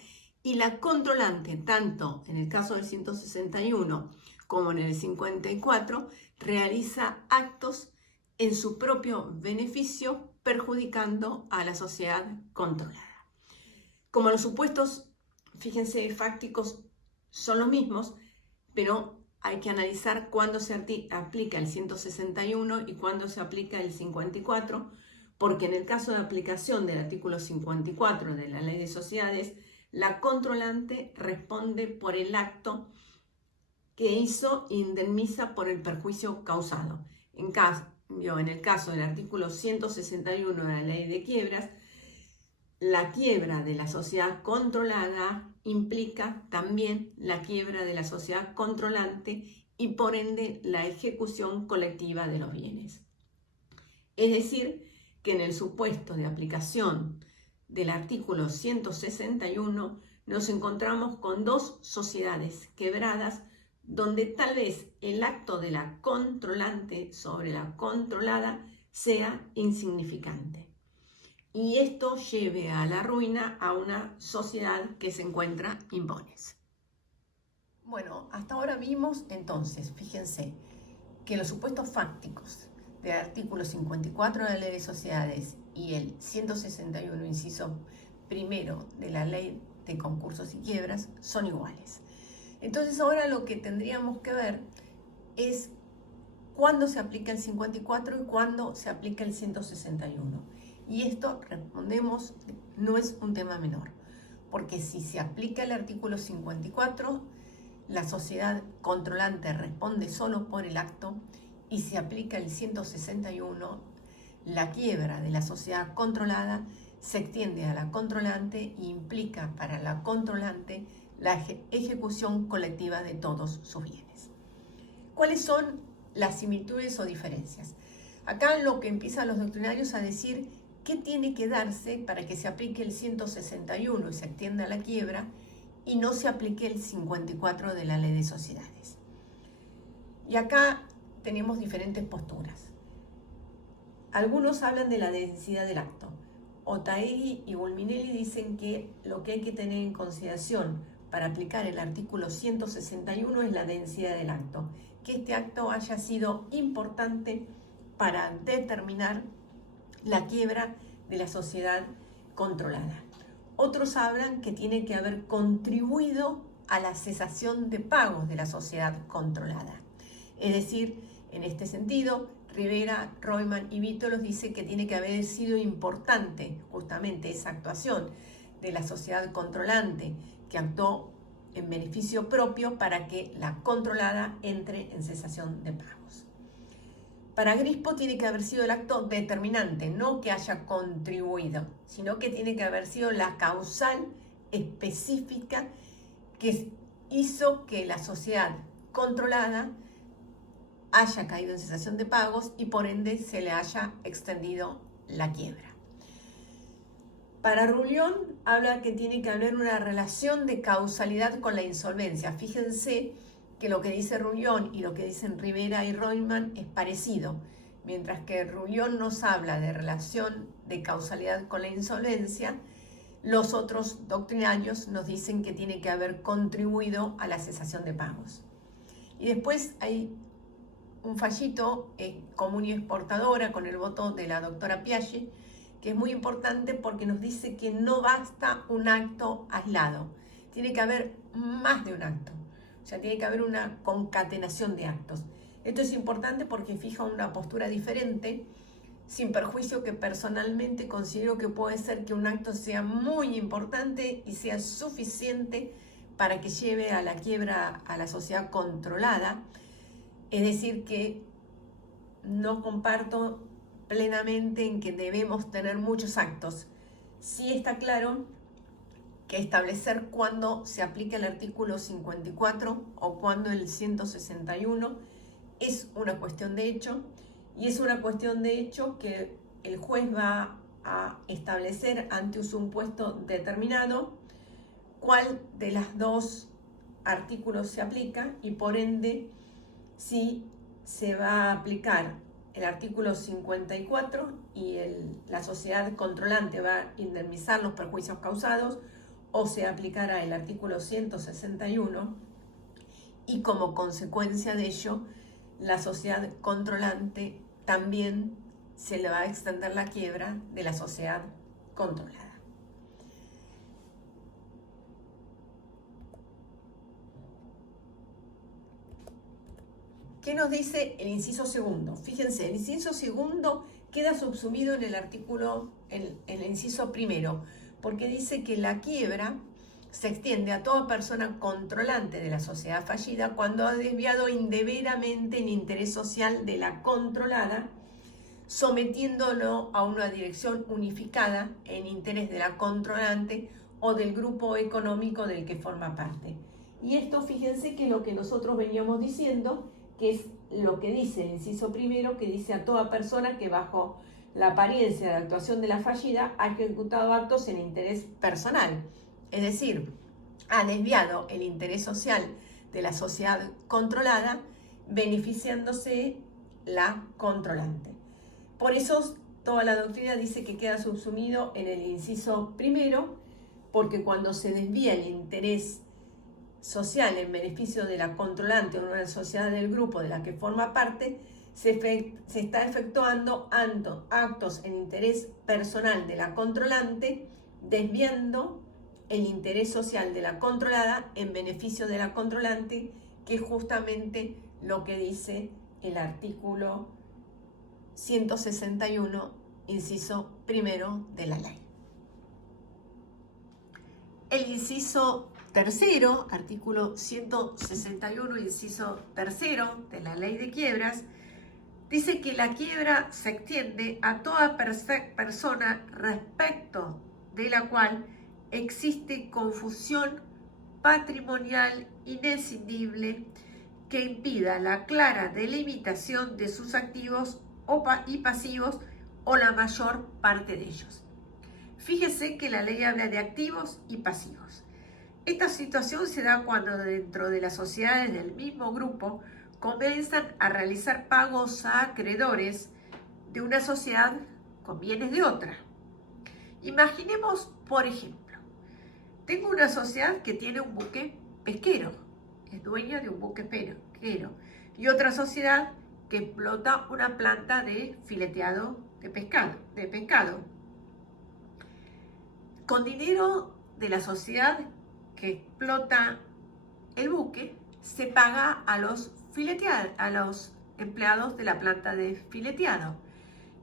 y la controlante, tanto en el caso del 161 como en el 54, realiza actos en su propio beneficio, perjudicando a la sociedad controlada. Como los supuestos, fíjense, fácticos son los mismos, pero hay que analizar cuándo se aplica el 161 y cuándo se aplica el 54, porque en el caso de aplicación del artículo 54 de la Ley de Sociedades, la controlante responde por el acto que hizo e indemniza por el perjuicio causado. En el caso del artículo 161 de la Ley de Quiebras, la quiebra de la sociedad controlada implica también la quiebra de la sociedad controlante y por ende la ejecución colectiva de los bienes. Es decir, que en el supuesto de aplicación del artículo 161 nos encontramos con dos sociedades quebradas donde tal vez el acto de la controlante sobre la controlada sea insignificante. Y esto lleve a la ruina a una sociedad que se encuentra imbones. Bueno, hasta ahora vimos entonces, fíjense, que los supuestos fácticos del artículo 54 de la Ley de Sociedades y el 161, inciso primero de la Ley de Concursos y Quiebras son iguales. Entonces ahora lo que tendríamos que ver es cuándo se aplica el 54 y cuándo se aplica el 161. Y esto, respondemos, no es un tema menor, porque si se aplica el artículo 54, la sociedad controlante responde solo por el acto, y si aplica el 161, la quiebra de la sociedad controlada se extiende a la controlante e implica para la controlante la ejecución colectiva de todos sus bienes. ¿Cuáles son las similitudes o diferencias? Acá lo que empiezan los doctrinarios a decir qué tiene que darse para que se aplique el 161 y se extienda la quiebra y no se aplique el 54 de la Ley de Sociedades. Y acá tenemos diferentes posturas. Algunos hablan de la densidad del acto. Otaegui y Bulminelli dicen que lo que hay que tener en consideración para aplicar el artículo 161 es la densidad del acto, que este acto haya sido importante para determinar la quiebra de la sociedad controlada. Otros hablan que tiene que haber contribuido a la cesación de pagos de la sociedad controlada. Es decir, en este sentido, Rivera, Royman y Vítolos dicen que tiene que haber sido importante justamente esa actuación de la sociedad controlante que actuó en beneficio propio para que la controlada entre en cesación de pagos. Para Grispo tiene que haber sido el acto determinante, no que haya contribuido, sino que tiene que haber sido la causal específica que hizo que la sociedad controlada haya caído en cesación de pagos y por ende se le haya extendido la quiebra. Para Rullón habla que tiene que haber una relación de causalidad con la insolvencia. Fíjense que lo que dice Rullón y lo que dicen Rivera y Royman es parecido. Mientras que Rullón nos habla de relación de causalidad con la insolvencia, los otros doctrinarios nos dicen que tiene que haber contribuido a la cesación de pagos. Y después hay un fallito Comunio Exportadora con el voto de la doctora Piaget, que es muy importante porque nos dice que no basta un acto aislado, tiene que haber más de un acto, o sea, tiene que haber una concatenación de actos. Esto es importante porque fija una postura diferente, sin perjuicio que personalmente considero que puede ser que un acto sea muy importante y sea suficiente para que lleve a la quiebra a la sociedad controlada. Es decir, que no comparto plenamente en que debemos tener muchos actos. Sí está claro que establecer cuándo se aplica el artículo 54 o cuándo el 161 es una cuestión de hecho, y es una cuestión de hecho que el juez va a establecer ante un supuesto determinado cuál de los dos artículos se aplica y por ende si se va a aplicar el artículo 54 y la sociedad controlante va a indemnizar los perjuicios causados, o se aplicará el artículo 161 y como consecuencia de ello la sociedad controlante también se le va a extender la quiebra de la sociedad controlada. ¿Qué nos dice el inciso segundo? Fíjense, el inciso segundo queda subsumido en el artículo, en el inciso primero, porque dice que la quiebra se extiende a toda persona controlante de la sociedad fallida cuando ha desviado indebidamente el interés social de la controlada, sometiéndolo a una dirección unificada en interés de la controlante o del grupo económico del que forma parte. Y esto, fíjense que lo que nosotros veníamos diciendo, que es lo que dice el inciso primero, que dice a toda persona que bajo la apariencia de la actuación de la fallida ha ejecutado actos en interés personal, es decir, ha desviado el interés social de la sociedad controlada, beneficiándose la controlante. Por eso toda la doctrina dice que queda subsumido en el inciso primero, porque cuando se desvía el interés social en beneficio de la controlante o una sociedad del grupo de la que forma parte, se está efectuando actos en interés personal de la controlante, desviando el interés social de la controlada en beneficio de la controlante, que es justamente lo que dice el artículo 161, inciso primero de la ley. El inciso tercero, artículo 161, inciso tercero de la ley de quiebras, dice que la quiebra se extiende a toda persona respecto de la cual existe confusión patrimonial inescindible que impida la clara delimitación de sus activos y pasivos o la mayor parte de ellos. Fíjese que la ley habla de activos y pasivos. Esta situación se da cuando dentro de las sociedades del mismo grupo comienzan a realizar pagos a acreedores de una sociedad con bienes de otra. Imaginemos, por ejemplo, tengo una sociedad que tiene un buque pesquero, es dueña de un buque pesquero, y otra sociedad que explota una planta de fileteado de pescado. Con dinero de la sociedad que explota el buque, se paga a los empleados de la planta de fileteado,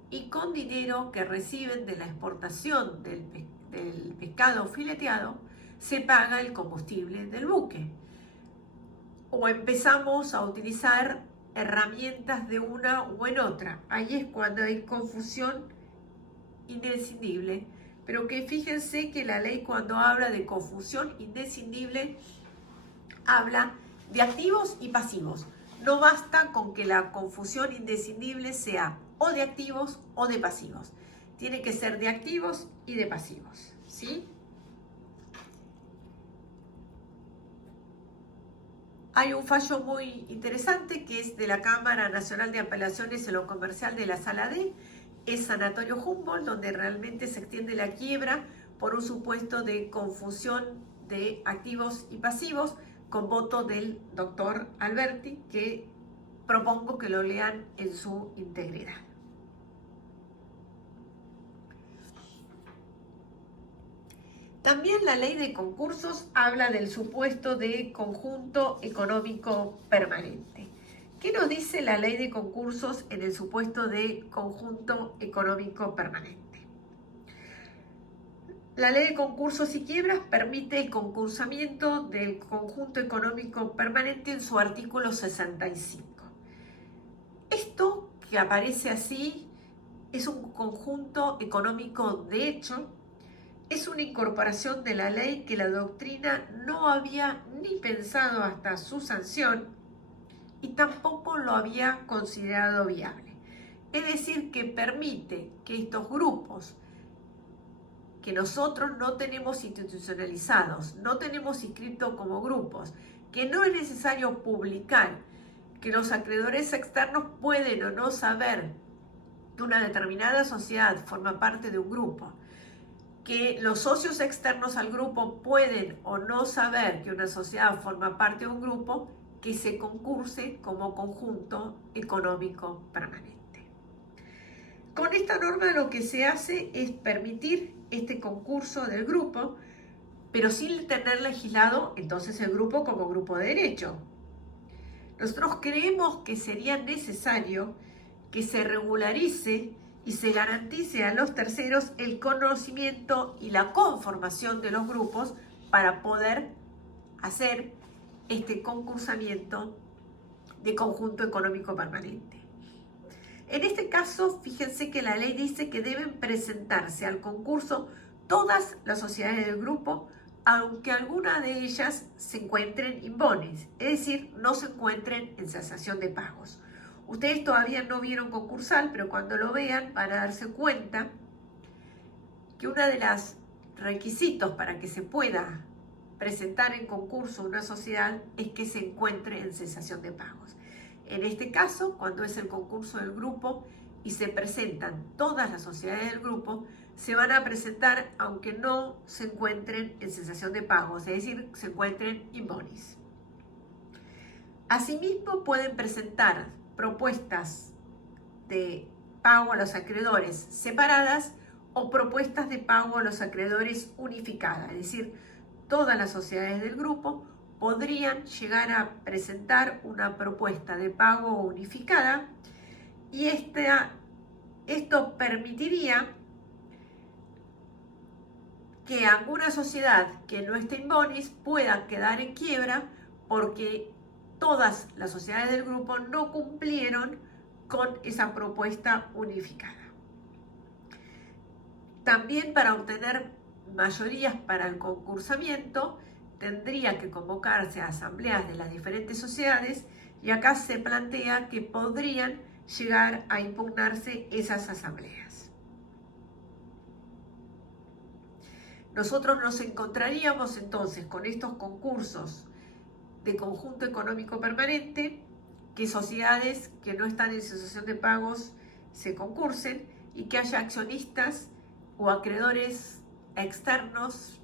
y con dinero que reciben de la exportación del pescado fileteado, se paga el combustible del buque. O empezamos a utilizar herramientas de una o en otra. Ahí es cuando hay confusión indescindible. Pero que fíjense que la ley, cuando habla de confusión indescindible, habla de activos y pasivos. No basta con que la confusión indescindible sea o de activos o de pasivos. Tiene que ser de activos y de pasivos, ¿sí? Hay un fallo muy interesante que es de la Cámara Nacional de Apelaciones en lo Comercial de la Sala D, es Sanatorio Humboldt, donde realmente se extiende la quiebra por un supuesto de confusión de activos y pasivos, con voto del doctor Alberti, que propongo que lo lean en su integridad. También la ley de concursos habla del supuesto de conjunto económico permanente. ¿Qué nos dice la ley de concursos en el supuesto de conjunto económico permanente? La ley de concursos y quiebras permite el concursamiento del conjunto económico permanente en su artículo 65. Esto que aparece así es un conjunto económico de hecho, es una incorporación de la ley que la doctrina no había ni pensado hasta su sanción y tampoco lo había considerado viable. Es decir, que permite que estos grupos que nosotros no tenemos institucionalizados, no tenemos inscritos como grupos, que no es necesario publicar, que los acreedores externos pueden o no saber que una determinada sociedad forma parte de un grupo, que los socios externos al grupo pueden o no saber que una sociedad forma parte de un grupo, que se concurse como conjunto económico permanente. Con esta norma lo que se hace es permitir este concurso del grupo, pero sin tener legislado entonces el grupo como grupo de derecho. Nosotros creemos que sería necesario que se regularice y se garantice a los terceros el conocimiento y la conformación de los grupos para poder hacer este concursamiento de conjunto económico permanente. En este caso, fíjense que la ley dice que deben presentarse al concurso todas las sociedades del grupo, aunque algunas de ellas se encuentren inbonis, es decir, no se encuentren en cesación de pagos. Ustedes todavía no vieron concursal, pero cuando lo vean van a darse cuenta que uno de los requisitos para que se pueda presentar en concurso una sociedad es que se encuentre en cesación de pagos. En este caso, cuando es el concurso del grupo y se presentan todas las sociedades del grupo, se van a presentar aunque no se encuentren en cesación de pagos, es decir, se encuentren inbonis. Asimismo, pueden presentar propuestas de pago a los acreedores separadas o propuestas de pago a los acreedores unificadas, es decir, todas las sociedades del grupo podrían llegar a presentar una propuesta de pago unificada y esto permitiría que alguna sociedad que no esté en bonis pueda quedar en quiebra porque todas las sociedades del grupo no cumplieron con esa propuesta unificada. También para obtener mayorías para el concursamiento tendría que convocarse a asambleas de las diferentes sociedades y acá se plantea que podrían llegar a impugnarse esas asambleas. Nosotros nos encontraríamos entonces con estos concursos de conjunto económico permanente, que sociedades que no están en cesación de pagos se concursen y que haya accionistas o acreedores externos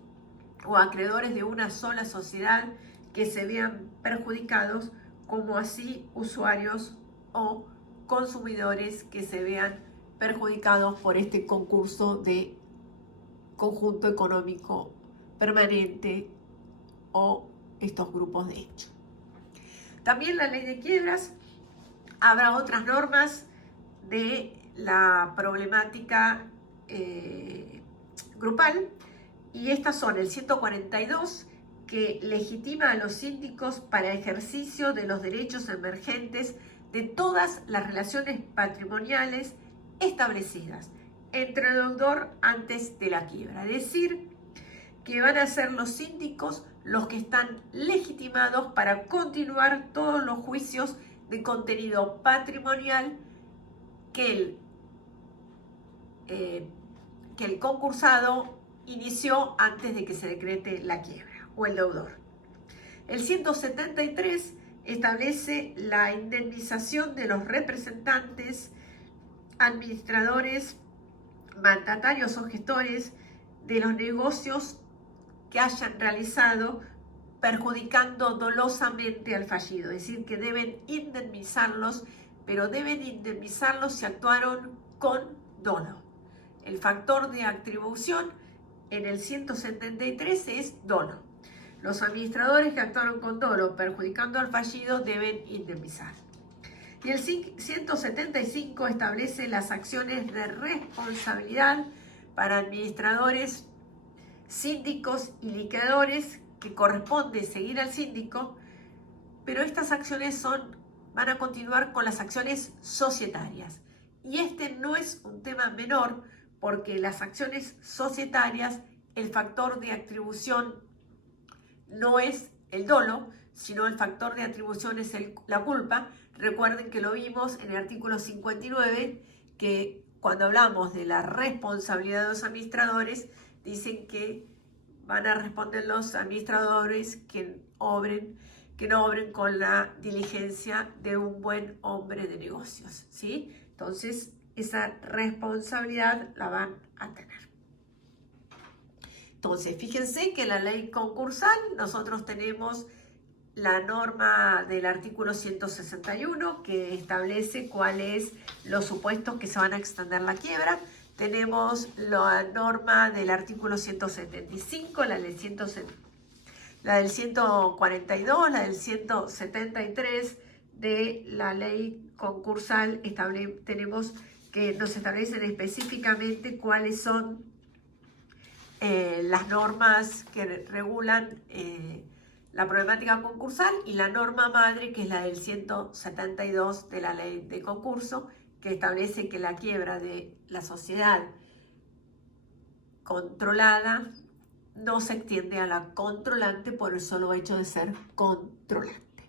o acreedores de una sola sociedad que se vean perjudicados, como así usuarios o consumidores que se vean perjudicados por este concurso de conjunto económico permanente o estos grupos de hecho. También la ley de quiebras habrá otras normas de la problemática grupal, y estas son el 142, que legitima a los síndicos para ejercicio de los derechos emergentes de todas las relaciones patrimoniales establecidas entre el deudor antes de la quiebra. Es decir, que van a ser los síndicos los que están legitimados para continuar todos los juicios de contenido patrimonial que el concursado inició antes de que se decrete la quiebra o el deudor. El 173 establece la indemnización de los representantes, administradores, mandatarios o gestores de los negocios que hayan realizado perjudicando dolosamente al fallido. Es decir, que deben indemnizarlos, pero deben indemnizarlos si actuaron con dolo. El factor de atribución en el 173 es dolo. Los administradores que actuaron con dolo perjudicando al fallido deben indemnizar. Y el 175 establece las acciones de responsabilidad para administradores, síndicos y liquidadores que corresponde seguir al síndico, pero estas acciones van a continuar con las acciones societarias. Y este no es un tema menor, porque las acciones societarias, el factor de atribución no es el dolo, sino el factor de atribución es la culpa. Recuerden que lo vimos en el artículo 59, que cuando hablamos de la responsabilidad de los administradores, dicen que van a responder los administradores que no obren con la diligencia de un buen hombre de negocios, ¿sí? Entonces, esa responsabilidad la van a tener. Entonces, fíjense que en la ley concursal nosotros tenemos la norma del artículo 161 que establece cuáles los supuestos que se van a extender la quiebra. Tenemos la norma del artículo 175, la del 142, la del 173 de la ley concursal. Tenemos que nos establecen específicamente cuáles son las normas que regulan la problemática concursal, y la norma madre, que es la del 172 de la ley de concurso, que establece que la quiebra de la sociedad controlada no se extiende a la controlante por el solo hecho de ser controlante.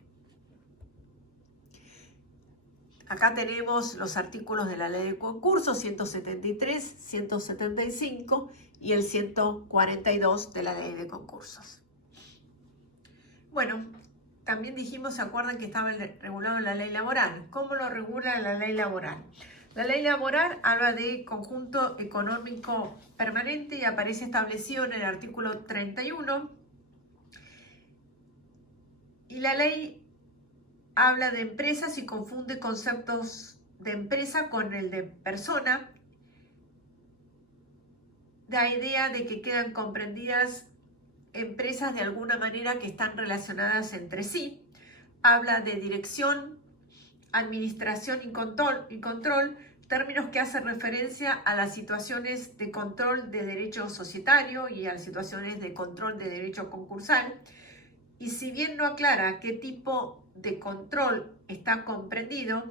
Acá tenemos los artículos de la ley de concurso 173, 175 y el 142 de la ley de concursos. Bueno, también dijimos, ¿se acuerdan que estaba regulado en la ley laboral? ¿Cómo lo regula la ley laboral? La ley laboral habla de conjunto económico permanente y aparece establecido en el artículo 31. Y la ley habla de empresas y confunde conceptos de empresa con el de persona. Da idea de que quedan comprendidas empresas de alguna manera que están relacionadas entre sí. Habla de dirección, administración y control, términos que hacen referencia a las situaciones de control de derecho societario y a las situaciones de control de derecho concursal. Y si bien no aclara qué tipo de control está comprendido,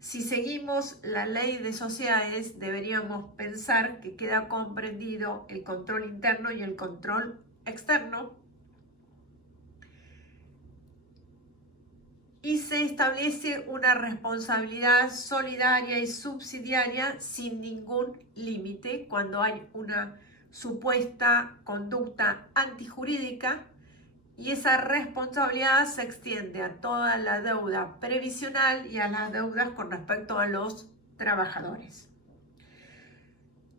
si seguimos la ley de sociedades deberíamos pensar que queda comprendido el control interno y el control externo, y se establece una responsabilidad solidaria y subsidiaria sin ningún límite cuando hay una supuesta conducta antijurídica, y esa responsabilidad se extiende a toda la deuda previsional y a las deudas con respecto a los trabajadores.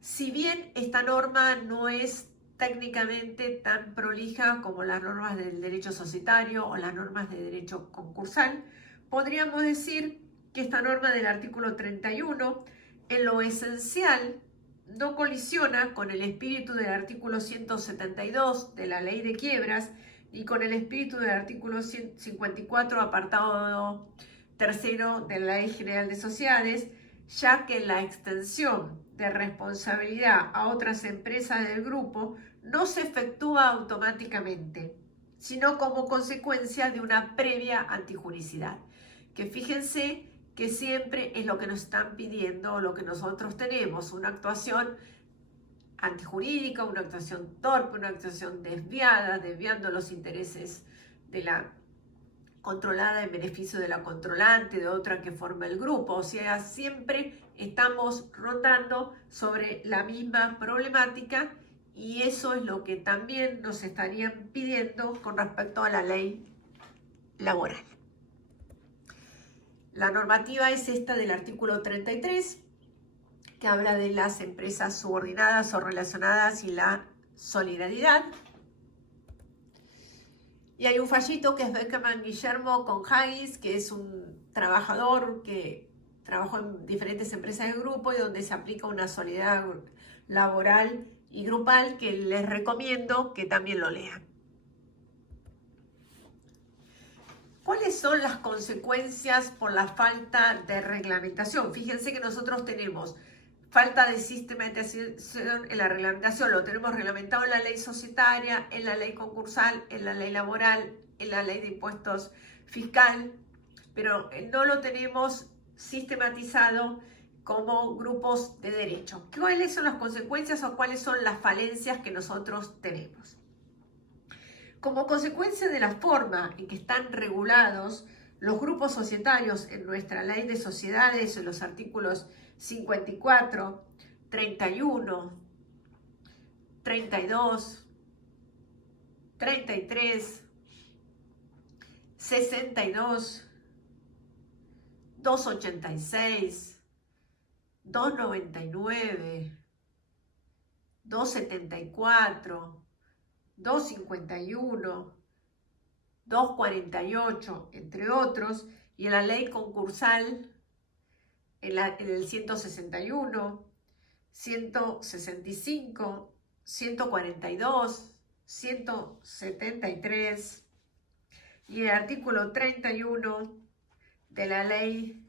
Si bien esta norma no es técnicamente tan prolija como las normas del derecho societario o las normas de derecho concursal, podríamos decir que esta norma del artículo 31 en lo esencial no colisiona con el espíritu del artículo 172 de la Ley de Quiebras y con el espíritu del artículo 54 apartado tercero de la Ley General de Sociedades, ya que la extensión de responsabilidad a otras empresas del grupo no se efectúa automáticamente, sino como consecuencia de una previa antijuricidad. Que fíjense que siempre es lo que nos están pidiendo, lo que nosotros tenemos, una actuación antijurídica, una actuación torpe, una actuación desviada, desviando los intereses de la controlada en beneficio de la controlante, de otra que forma el grupo. O sea, siempre estamos rondando sobre la misma problemática, y eso es lo que también nos estarían pidiendo con respecto a la ley laboral. La normativa es esta del artículo 33, que habla de las empresas subordinadas o relacionadas y la solidaridad. Y hay un fallito que es Beckerman Guillermo con Haggis, que es un trabajador que trabajó en diferentes empresas del grupo y donde se aplica una solidaridad laboral y grupal, que les recomiendo que también lo lean. ¿Cuáles son las consecuencias por la falta de reglamentación? Fíjense que nosotros tenemos falta de sistematización en la reglamentación, lo tenemos reglamentado en la ley societaria, en la ley concursal, en la ley laboral, en la ley de impuestos fiscal, pero no lo tenemos sistematizado como grupos de derecho. ¿Cuáles son las consecuencias o cuáles son las falencias que nosotros tenemos? Como consecuencia de la forma en que están regulados los grupos societarios en nuestra ley de sociedades, en los artículos 54, 31, 32, 33, 62, 286, 299, 274, 251, 248, entre otros, y en la ley concursal, en el 161, 165, 142, 173 y el artículo 31 de la ley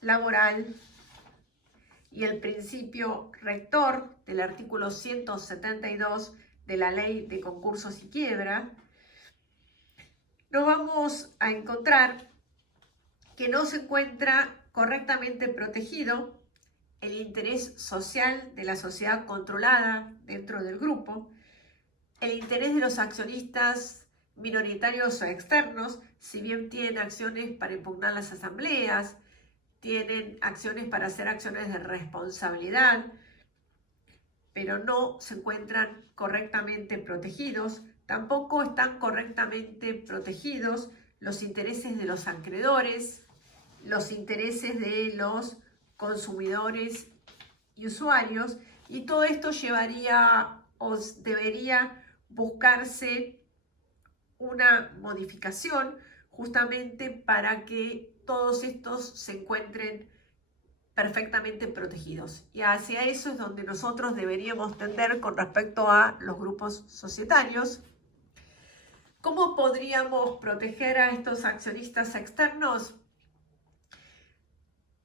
laboral y el principio rector del artículo 172 de la ley de concursos y quiebra, nos vamos a encontrar que no se encuentra correctamente protegido el interés social de la sociedad controlada dentro del grupo, el interés de los accionistas minoritarios o externos, si bien tienen acciones para impugnar las asambleas, tienen acciones para hacer acciones de responsabilidad, pero no se encuentran correctamente protegidos. Tampoco están correctamente protegidos los intereses de los acreedores, los intereses de los consumidores y usuarios, y todo esto llevaría o debería buscarse una modificación justamente para que todos estos se encuentren perfectamente protegidos. Y hacia eso es donde nosotros deberíamos tender con respecto a los grupos societarios. ¿Cómo podríamos proteger a estos accionistas externos?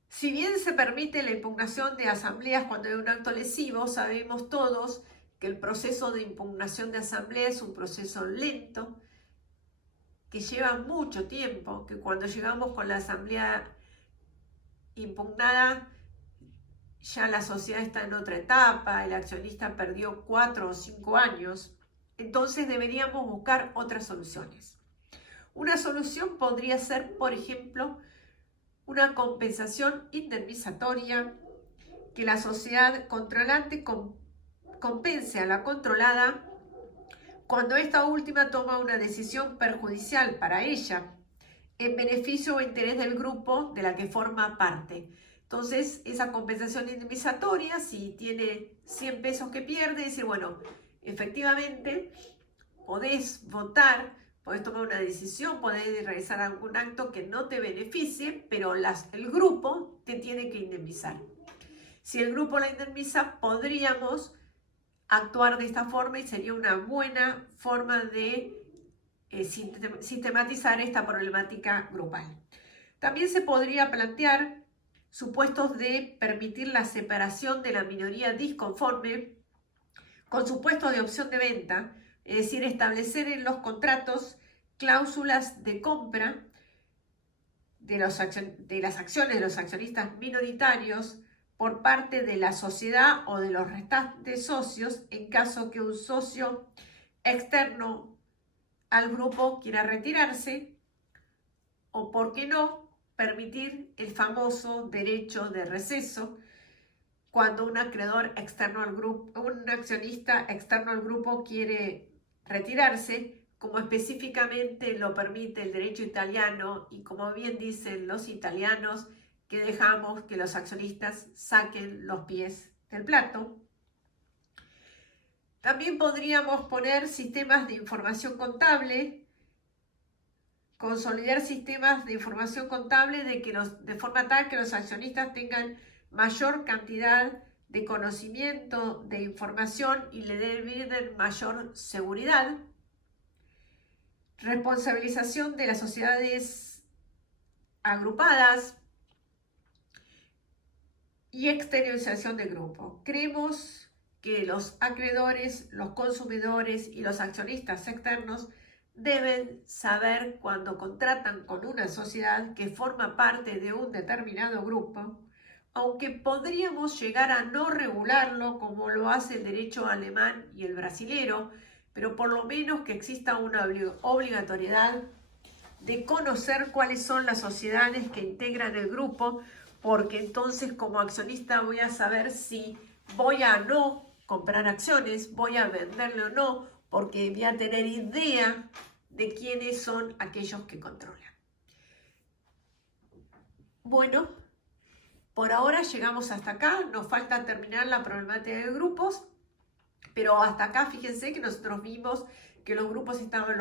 Si bien se permite la impugnación de asambleas cuando hay un acto lesivo, sabemos todos que el proceso de impugnación de asamblea es un proceso lento, que lleva mucho tiempo, que cuando llegamos con la asamblea impugnada, ya la sociedad está en otra etapa, el accionista perdió 4 o 5 años, entonces deberíamos buscar otras soluciones. Una solución podría ser, por ejemplo, una compensación indemnizatoria, que la sociedad controlante compense a la controlada cuando esta última toma una decisión perjudicial para ella, en beneficio o interés del grupo de la que forma parte. Entonces, esa compensación indemnizatoria, si tiene 100 pesos que pierde, decir, bueno, efectivamente, podés votar, podés tomar una decisión, podés realizar algún acto que no te beneficie, pero el grupo te tiene que indemnizar. Si el grupo la indemniza, podríamos actuar de esta forma y sería una buena forma de sistematizar esta problemática grupal. También se podría plantear supuestos de permitir la separación de la minoría disconforme con supuestos de opción de venta, es decir, establecer en los contratos cláusulas de compra de las acciones de los accionistas minoritarios por parte de la sociedad o de los restantes socios en caso que un socio externo al grupo quiera retirarse, o, por qué no, permitir el famoso derecho de receso cuando un acreedor externo al grupo, un accionista externo al grupo quiere retirarse, como específicamente lo permite el derecho italiano y como bien dicen los italianos, que dejamos que los accionistas saquen los pies del plato. También podríamos poner sistemas de información contable, consolidar sistemas de información contable de forma tal que los accionistas tengan mayor cantidad de conocimiento, de información y le den mayor seguridad. Responsabilización de las sociedades agrupadas y exteriorización del grupo. Creemos que los acreedores, los consumidores y los accionistas externos deben saber cuando contratan con una sociedad que forma parte de un determinado grupo, aunque podríamos llegar a no regularlo como lo hace el derecho alemán y el brasilero, pero por lo menos que exista una obligatoriedad de conocer cuáles son las sociedades que integran el grupo, porque entonces como accionista voy a saber si voy a no comprar acciones, voy a venderle o no, porque voy a tener idea de quiénes son aquellos que controlan. Bueno, por ahora llegamos hasta acá, nos falta terminar la problemática de grupos, pero hasta acá fíjense que nosotros vimos que los grupos estaban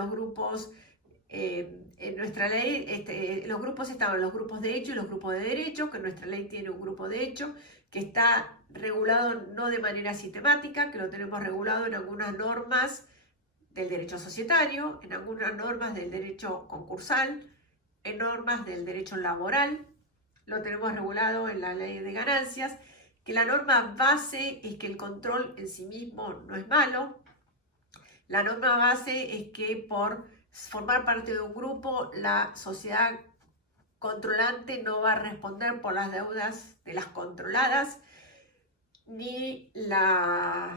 en nuestra ley, los grupos estaban los grupos de hecho y los grupos de derecho, que nuestra ley tiene un grupo de hecho que está regulado no de manera sistemática, que lo tenemos regulado en algunas normas del derecho societario, en algunas normas del derecho concursal, en normas del derecho laboral, lo tenemos regulado en la ley de ganancias, que la norma base es que el control en sí mismo no es malo, la norma base es que por formar parte de un grupo, la sociedad controlante no va a responder por las deudas de las controladas, ni la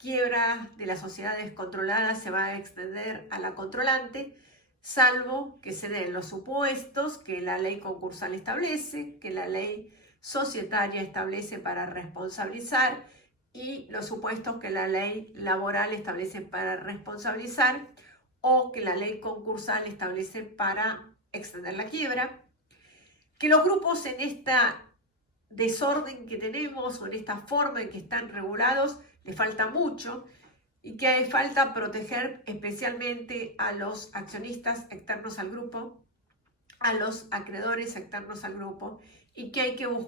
quiebra de las sociedades controladas se va a extender a la controlante, salvo que se den los supuestos que la ley concursal establece, que la ley societaria establece para responsabilizar y los supuestos que la ley laboral establece para responsabilizar o que la ley concursal establece para extender la quiebra. Que los grupos en esta desorden que tenemos o en esta forma en que están regulados les falta mucho y que hay falta proteger especialmente a los accionistas externos al grupo, a los acreedores externos al grupo y que hay que buscar